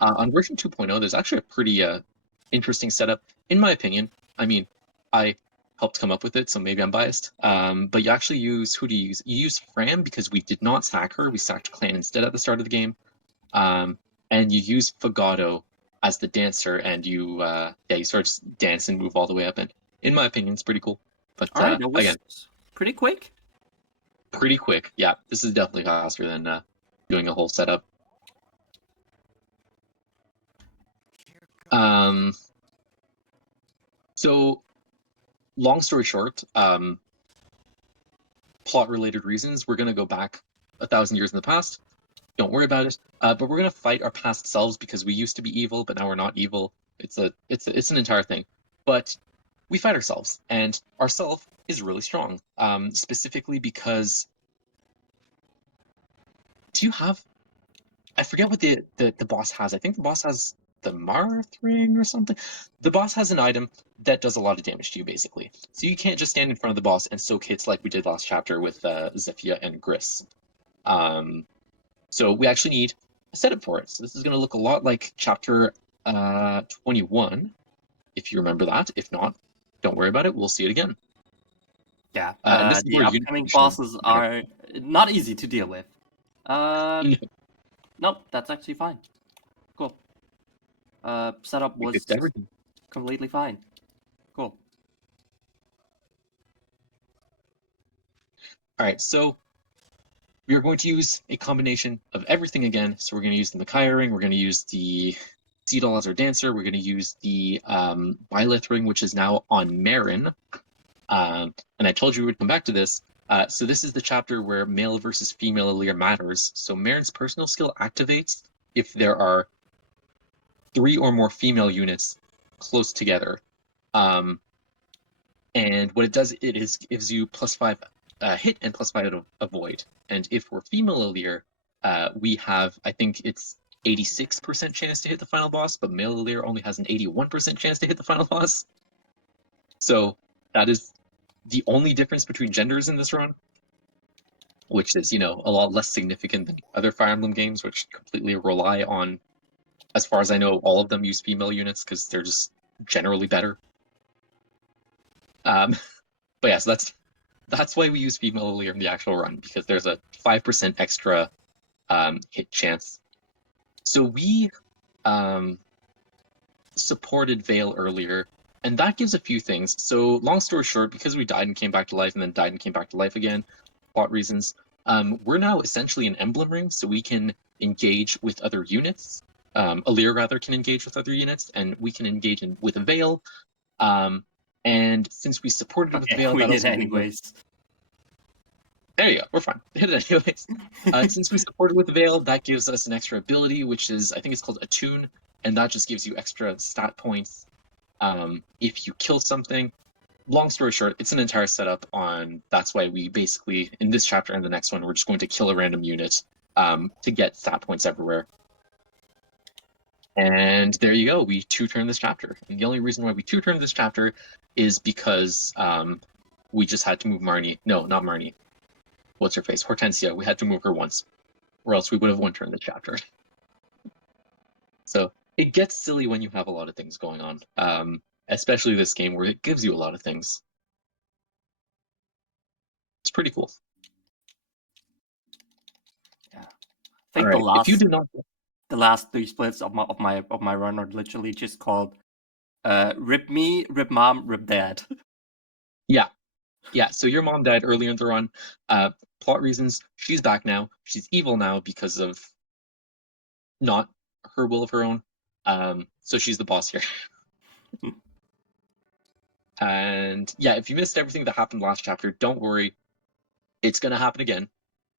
On version 2.0, there's actually a pretty interesting setup, in my opinion. I mean, I helped come up with it, so maybe I'm biased. But you actually use, who do you use? You use Fram because we did not sack her. We sacked Clan instead at the start of the game. And you use Fagotto as the dancer, and you sort of dance and move all the way up. And in my opinion, it's pretty cool. But All right, that was again, pretty quick. Pretty quick. Yeah, this is definitely faster than doing a whole setup. So, long story short, plot-related reasons, we're going to go back 1,000 years in the past. Don't worry about it. But we're going to fight our past selves because we used to be evil, but now we're not evil. It's an entire thing. But we fight ourselves, and ourself is really strong. Specifically because... Do you have... I forget what the boss has. I think the boss has the Marth ring or something. The boss has an item that does a lot of damage to you, basically. So you can't just stand in front of the boss and soak hits like we did last chapter with Zephyia and Gris. So we actually need a setup for it. So this is going to look a lot like chapter 21, if you remember that. If not, don't worry about it. We'll see it again. Yeah, the upcoming bosses are not easy to deal with. Nope, that's actually fine. Cool. Setup was completely fine. Cool. All right, so we are going to use a combination of everything again. So we're going to use the Micaiah ring, we're going to use the Seedall as our dancer, we're going to use the Byleth ring, which is now on Marin. And I told you we would come back to this. So this is the chapter where male versus female Aleer matters. So Marin's personal skill activates if there are 3 or more female units close together. And what it does, gives you +5 hit and +5 avoid. And if we're female Aleer, we have, I think it's 86% chance to hit the final boss, but male Aleer only has an 81% chance to hit the final boss. So that is the only difference between genders in this run, which is, a lot less significant than other Fire Emblem games, which completely rely on, as far as I know, all of them use female units because they're just generally better. But yeah, so that's why we use female Aleer in the actual run, because there's a 5% extra hit chance. So we supported Vale earlier, and that gives a few things. So long story short, because we died and came back to life and then died and came back to life again, plot reasons, we're now essentially an emblem ring, so we can engage with other units. Aleer rather can engage with other units, and we can engage with Vale. And since we supported with Vale, we that did also anyways. there you go, we're fine. Hit it anyways. Since we supported with Vale, that gives us an extra ability, which is, I think it's called Attune, and that just gives you extra stat points if you kill something. Long story short, it's an entire setup on, that's why we basically, in this chapter and the next one, we're just going to kill a random unit to get stat points everywhere. And there you go, we 2-turn this chapter. And the only reason why we 2-turn this chapter is because we just had to move Marnie. No, not Marnie. What's her face? Hortensia. We had to move her once, or else we would have 1-turned the chapter. So it gets silly when you have a lot of things going on, especially this game where it gives you a lot of things. It's pretty cool. Yeah, I think if you did not, the last 3 splits of my run are literally just called "Rip Me, Rip Mom, Rip Dad." Yeah, so your mom died earlier in the run. Plot reasons, she's back now. She's evil now because of not her will of her own. So she's the boss here. And yeah, if you missed everything that happened last chapter, don't worry. It's going to happen again.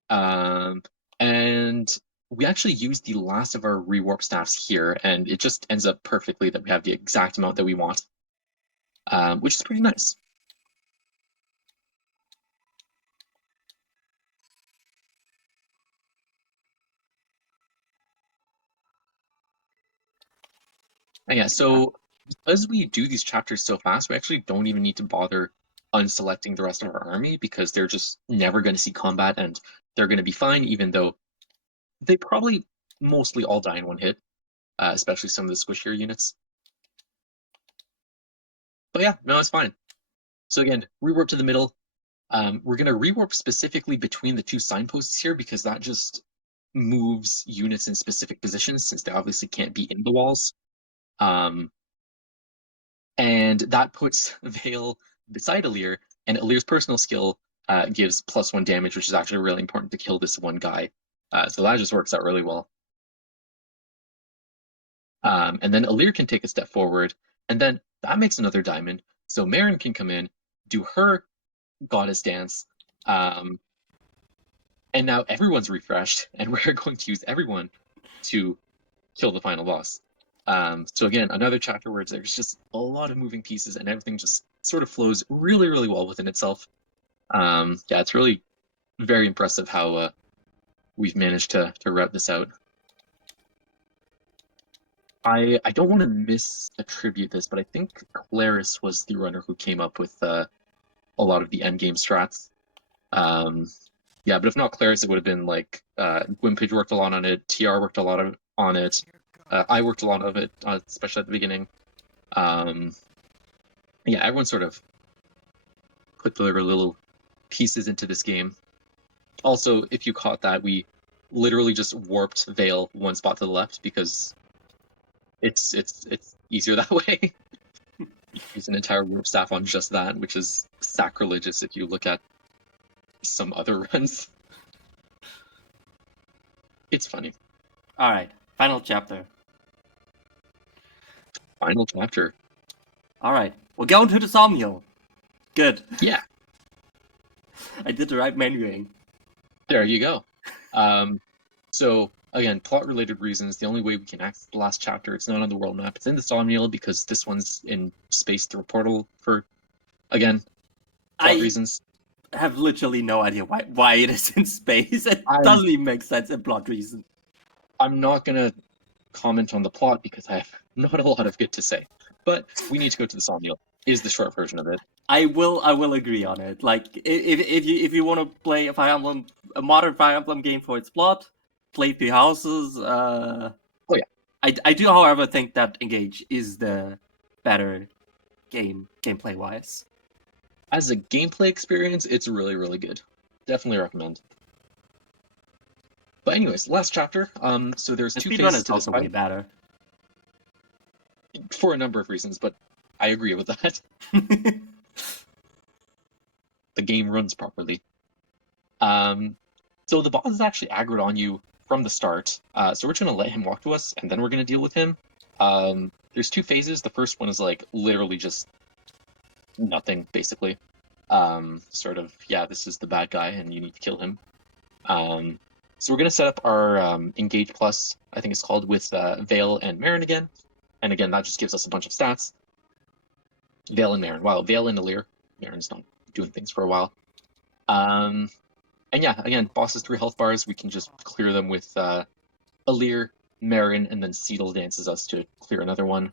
And we actually used the last of our rewarp staffs here, and it just ends up perfectly that we have the exact amount that we want, which is pretty nice. And yeah, so because we do these chapters so fast, we actually don't even need to bother unselecting the rest of our army because they're just never going to see combat and they're going to be fine, even though they probably mostly all die in one hit, especially some of the squishier units. But yeah, no, it's fine. So again, rewarp to the middle. We're going to rewarp specifically between the 2 signposts here because that just moves units in specific positions since they obviously can't be in the walls. And that puts Vale beside Aleer, and Aleer's personal skill gives +1 damage, which is actually really important to kill this one guy. So that just works out really well. And then Aleer can take a step forward, and then that makes another diamond. So Marin can come in, do her goddess dance, and now everyone's refreshed, and we're going to use everyone to kill the final boss. So again, another chapter where there's just a lot of moving pieces and everything just sort of flows really, really well within itself. Yeah, it's really very impressive how we've managed to route this out. I don't want to misattribute this, but I think Claris was the runner who came up with a lot of the endgame strats. Yeah, but if not Claris, it would have been like Gwimpage worked a lot on it, TR worked a lot on it, I worked a lot of it, especially at the beginning. Yeah, everyone sort of put their little pieces into this game. Also, if you caught that, we literally just warped Vale 1 spot to the left because it's easier that way. Use an entire warp staff on just that, which is sacrilegious if you look at some other runs. It's funny. All right, final chapter. Final chapter. All right, we're going to the sawmill. Good. Yeah. I did the right menuing. There you go. So again, plot-related reasons. The only way we can access the last chapter, it's not on the world map. It's in the Somniel because this one's in space through a portal for, again, plot reasons. I have literally no idea why it is in space. It doesn't even make sense in plot reason. I'm not gonna comment on the plot because I have not a lot of good to say. But we need to go to the Somniel. Is the short version of it. I will agree on it. Like if you want to play a modern Fire Emblem game for its plot, play Three Houses. Oh yeah. I do, however, think that Engage is the better gameplay wise. As a gameplay experience, it's really, really good. Definitely recommend. But anyways, last chapter. So there's two phases to this fight. Way better. For a number of reasons, but I agree with that. The game runs properly. So the boss is actually aggroed on you from the start. So we're just gonna let him walk to us, and then we're gonna deal with him. There's two phases. The first one is like literally just nothing, basically. Sort of, yeah, this is the bad guy, and you need to kill him. So we're gonna set up our Engage Plus, I think it's called, with Vale and Marin again. And again, that just gives us a bunch of stats. Vale and Marin. Wow, Vale and Alir. Marin's not doing things for a while. And yeah, again, bosses 3 health bars. We can just clear them with Alir, Marin, and then Cedal dances us to clear another one.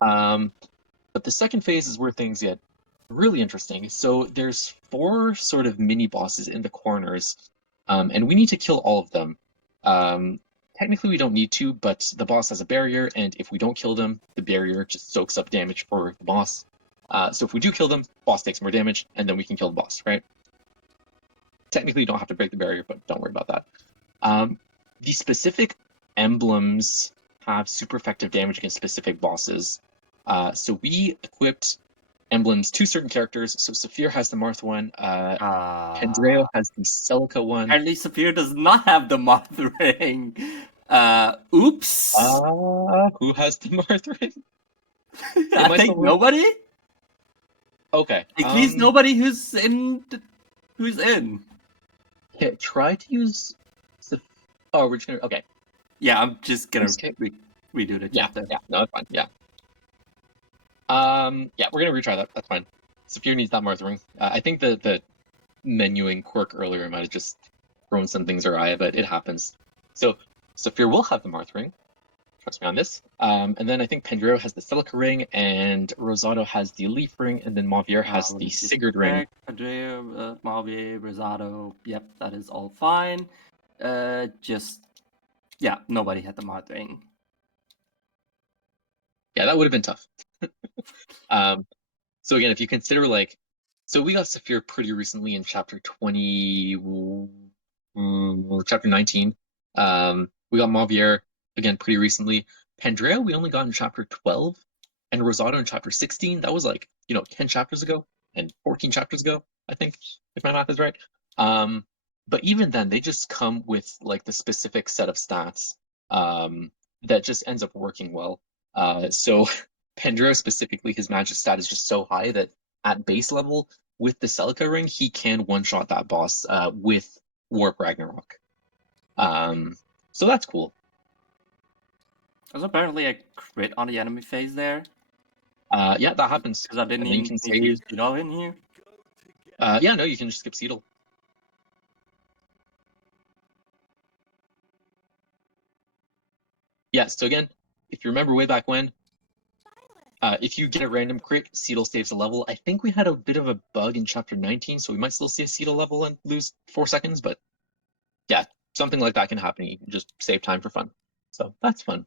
But the second phase is where things get really interesting. So there's 4 sort of mini bosses in the corners, and we need to kill all of them. Technically, we don't need to, but the boss has a barrier, and if we don't kill them, the barrier just soaks up damage for the boss. So if we do kill them, boss takes more damage, and then we can kill the boss, right? Technically, you don't have to break the barrier, but don't worry about that. The specific emblems have super effective damage against specific bosses. So we equipped emblems to certain characters. So Saphir has the Marth one. Pandreo has the Celica one. Apparently, Saphir does not have the Marth ring. Oops. Who has the Marth ring? I think nobody. Okay. At least nobody who's in. Yeah, try to use. Oh, we're just gonna. Okay. Yeah, I'm just gonna redo the chapter. Yeah, no, that's fine. Yeah. Yeah, we're gonna retry that. That's fine. Saphir needs that Marth ring. I think the menuing quirk earlier might have just thrown some things awry, but it happens. So Saphir will have the Marth ring. Trust me on this. And then I think Pandreo has the Celica ring, and Rosado has the Leaf ring, and then Mavier has the Sigurd ring. Pandreo, Mavier, Rosado. Yep, that is all fine. Yeah, nobody had the Marth ring. Yeah, that would have been tough. So again, if you consider so we got Saphir pretty recently in chapter 20, chapter 19. We got Mavier again pretty recently. Pandreo we only got in chapter 12, and Rosado in chapter 16. That was 10 chapters ago and 14 chapters ago, I think, if my math is right. But even then, they just come with the specific set of stats that just ends up working well. So Pandreo specifically, his magic stat is just so high that at base level, with the Celica ring, he can one-shot that boss with Warp Ragnarok. So that's cool. There's apparently a crit on the enemy phase there. Yeah, that happens. Because I didn't even need to use Cedal in here. Yeah, no, you can just skip Cedal. Yeah, so again, if you remember way back when, if you get a random crit, Cedal saves a level. I think we had a bit of a bug in chapter 19, so we might still see a Cedal level and lose 4 seconds, but yeah, something like that can happen. You can just save time for fun. So that's fun.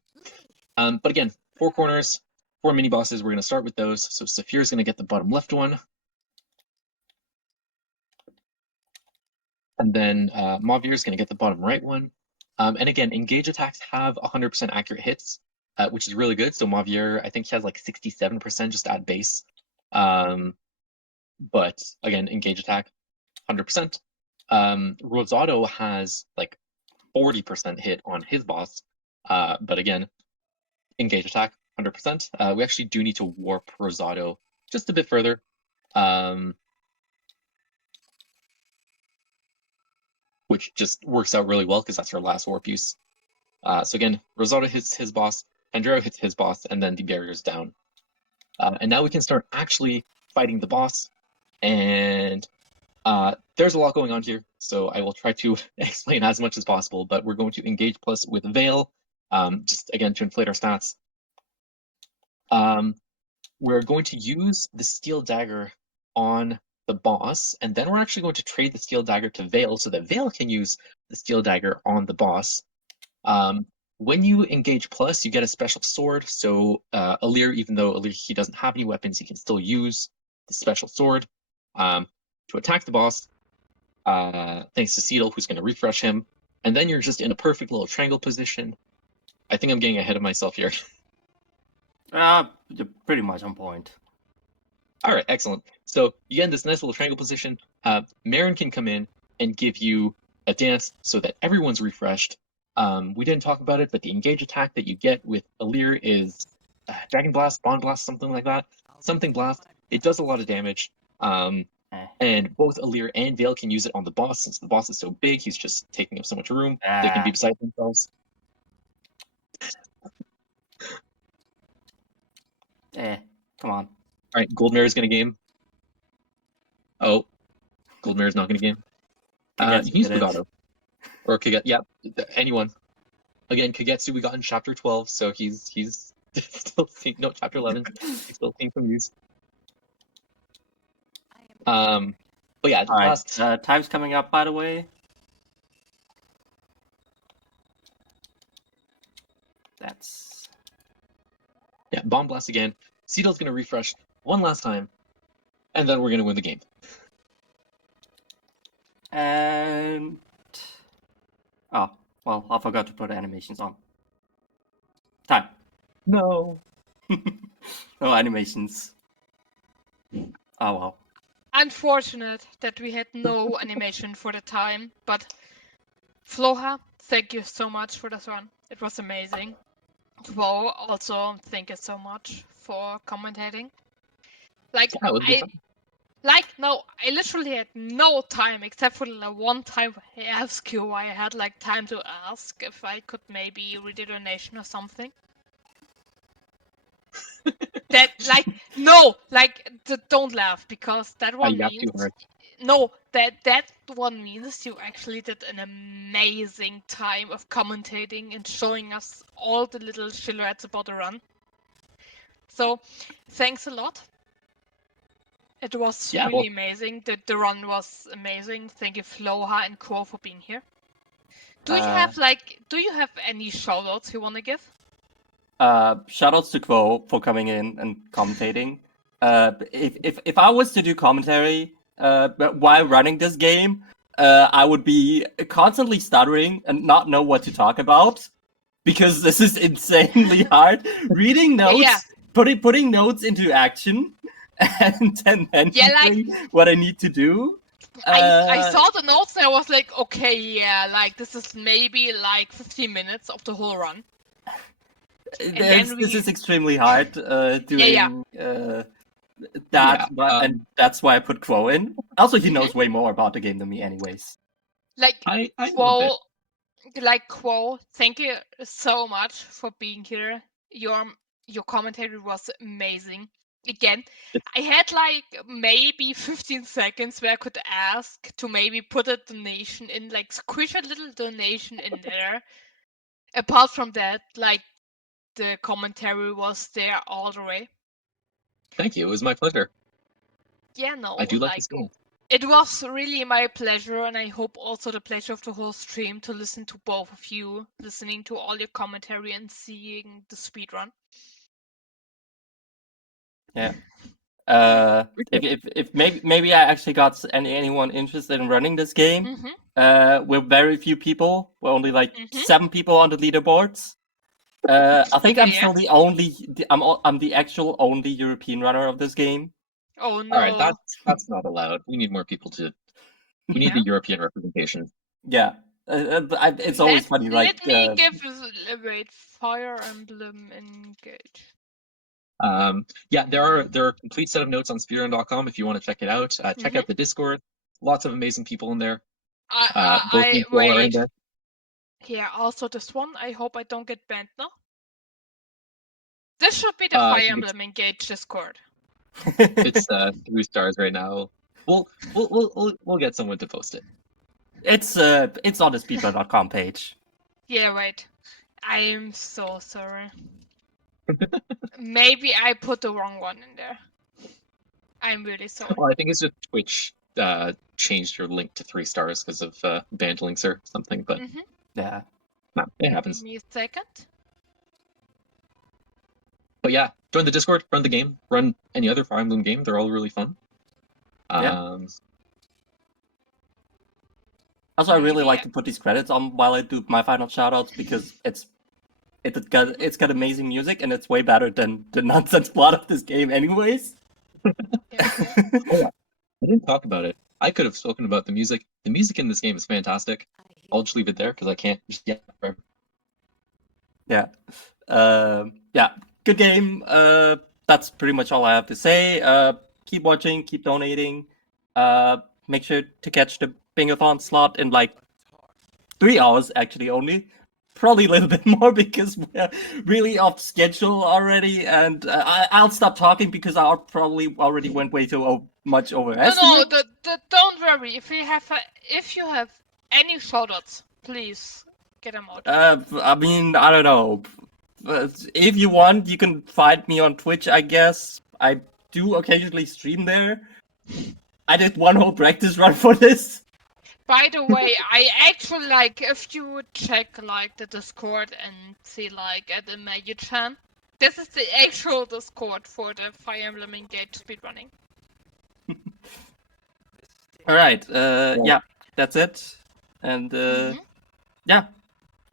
But again, 4 corners, 4 mini bosses. We're going to start with those. So Saphir is going to get the bottom left one. And then Mavier is going to get the bottom right one. And again, engage attacks have 100% accurate hits, which is really good. So Mavier, I think he has 67% just at base. But again, engage attack, 100%. Rosado has 40% hit on his boss. But again, engage attack, 100%. We actually do need to warp Rosado just a bit further. which just works out really well because that's her last warp use. So again, Rosado hits his boss, Pandero hits his boss, and then the barrier's down. And now we can start actually fighting the boss. And there's a lot going on here, so I will try to explain as much as possible, but we're going to engage plus with Veil, just again to inflate our stats. We're going to use the Steel Dagger on the boss, and then we're actually going to trade the Steel Dagger to Veil so that Veil can use the Steel Dagger on the boss. When you engage plus, you get a special sword, so Alir, even though Alir, he doesn't have any weapons, he can still use the special sword to attack the boss, thanks to Seedle, who's going to refresh him, and then you're just in a perfect little triangle position. I think I'm getting ahead of myself here. You're pretty much on point. All right, excellent. So you get in this nice little triangle position. Marin can come in and give you a dance so that everyone's refreshed. We didn't talk about it, but the engage attack that you get with Alir is Dragon Blast, Bond Blast, something like that. Something Blast. It does a lot of damage. And both Alir and Veil can use it on the boss. Since the boss is so big, he's just taking up so much room. They can be beside themselves. Come on. All right, Goldmare is going to game. Oh, Goldmare is not going to game. You can use Bugado. Or Kagetsu. Yeah, anyone. Again, Kagetsu we got in chapter 12, so he's still seeing, no, chapter 11. He's still seeing some use. But yeah, last time's coming up, by the way. That's... Yeah, Bomb Blast again. Seedle's going to refresh one last time, and then we're going to win the game. And... Oh, well, I forgot to put animations on. Time. No. No animations. Oh, well. Unfortunate that we had no animation for the time, but Floha, thank you so much for this one. It was amazing. Wow, also thank you so much for commentating. Like, I literally had no time except for the one time I asked you. I had like time to ask if I could maybe read a donation or something. That don't laugh, because that one means that one means you actually did an amazing time of commentating and showing us all the little silhouettes about the run. So thanks a lot. It was really amazing. The run was amazing. Thank you, Floha and Quo, for being here. Do you have any shoutouts you want to give? Shoutouts to Quo for coming in and commentating. If I was to do commentary while running this game, I would be constantly stuttering and not know what to talk about, because this is insanely hard. Reading notes, putting notes into action, and then doing what I need to do. I saw the notes and I was like, okay, this is maybe 15 minutes of the whole run. This is extremely hard doing that, and that's why I put Quo in. Also, he knows way more about the game than me, anyways. Quo, thank you so much for being here. Your commentary was amazing. Again, I had maybe 15 seconds where I could ask to maybe put a donation in, squish a little donation in there. Apart from that, the commentary was there all the way. Thank you. It was my pleasure. Yeah, no. I do like this game. It was really my pleasure, and I hope also the pleasure of the whole stream to listen to both of you, listening to all your commentary and seeing the speedrun. Yeah. If maybe I actually got anyone interested in running this game. We're very few people. We're only 7 people on the leaderboards. I think I'm still the only. I'm the actual only European runner of this game. Oh no! All right, that's not allowed. We need more people to. We need the European representation. Yeah, it's always funny. Let me give Fire Emblem Engage. Yeah, there are a complete set of notes on speedrun.com if you want to check it out. Check out the Discord. Lots of amazing people in there. Both you all are in wait. there. Yeah, also this one. I hope I don't get banned now. This should be the I Fire think Emblem Engage Discord. it's 3 stars right now. We'll get someone to post it. It's on the speedrun.com page. Yeah, right. I'm so sorry. Maybe I put the wrong one in there. I'm really sorry. Well, I think it's just Twitch changed your link to 3 stars because of banned links or something, but Yeah. no, it Give happens. me a second. But yeah, join the Discord, run the game, run any other Fire Emblem game. They're all really fun. Yeah. Also, I really Maybe like to put these credits on while I do my final shoutouts because it's got amazing music and it's way better than the nonsense plot of this game, anyways. Yeah. Oh, yeah. I didn't talk about it. I could have spoken about the music. The music in this game is fantastic. I'll just leave it there because I can't just get there. Yeah. Yeah. Good game. That's pretty much all I have to say. Keep watching, keep donating. Make sure to catch the Bingathon slot in like 3 hours, actually, only. Probably a little bit more because we're really off schedule already, and I'll stop talking because I probably already went way too much over No, estimate. don't worry. If you have any shoutouts, please get them out. I mean, I don't know. If you want, you can find me on Twitch, I guess. I do occasionally stream there. I did one whole practice run for this. By the way, I actually like if you would check like the Discord and see like at the Mayu-chan. This is the actual Discord for the Fire Emblem Engage speedrunning. Alright, yeah, that's it. And yeah,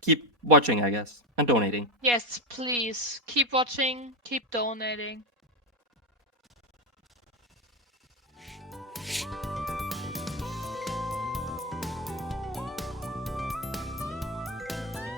keep watching, I guess, and donating. Yes, please keep watching, keep donating.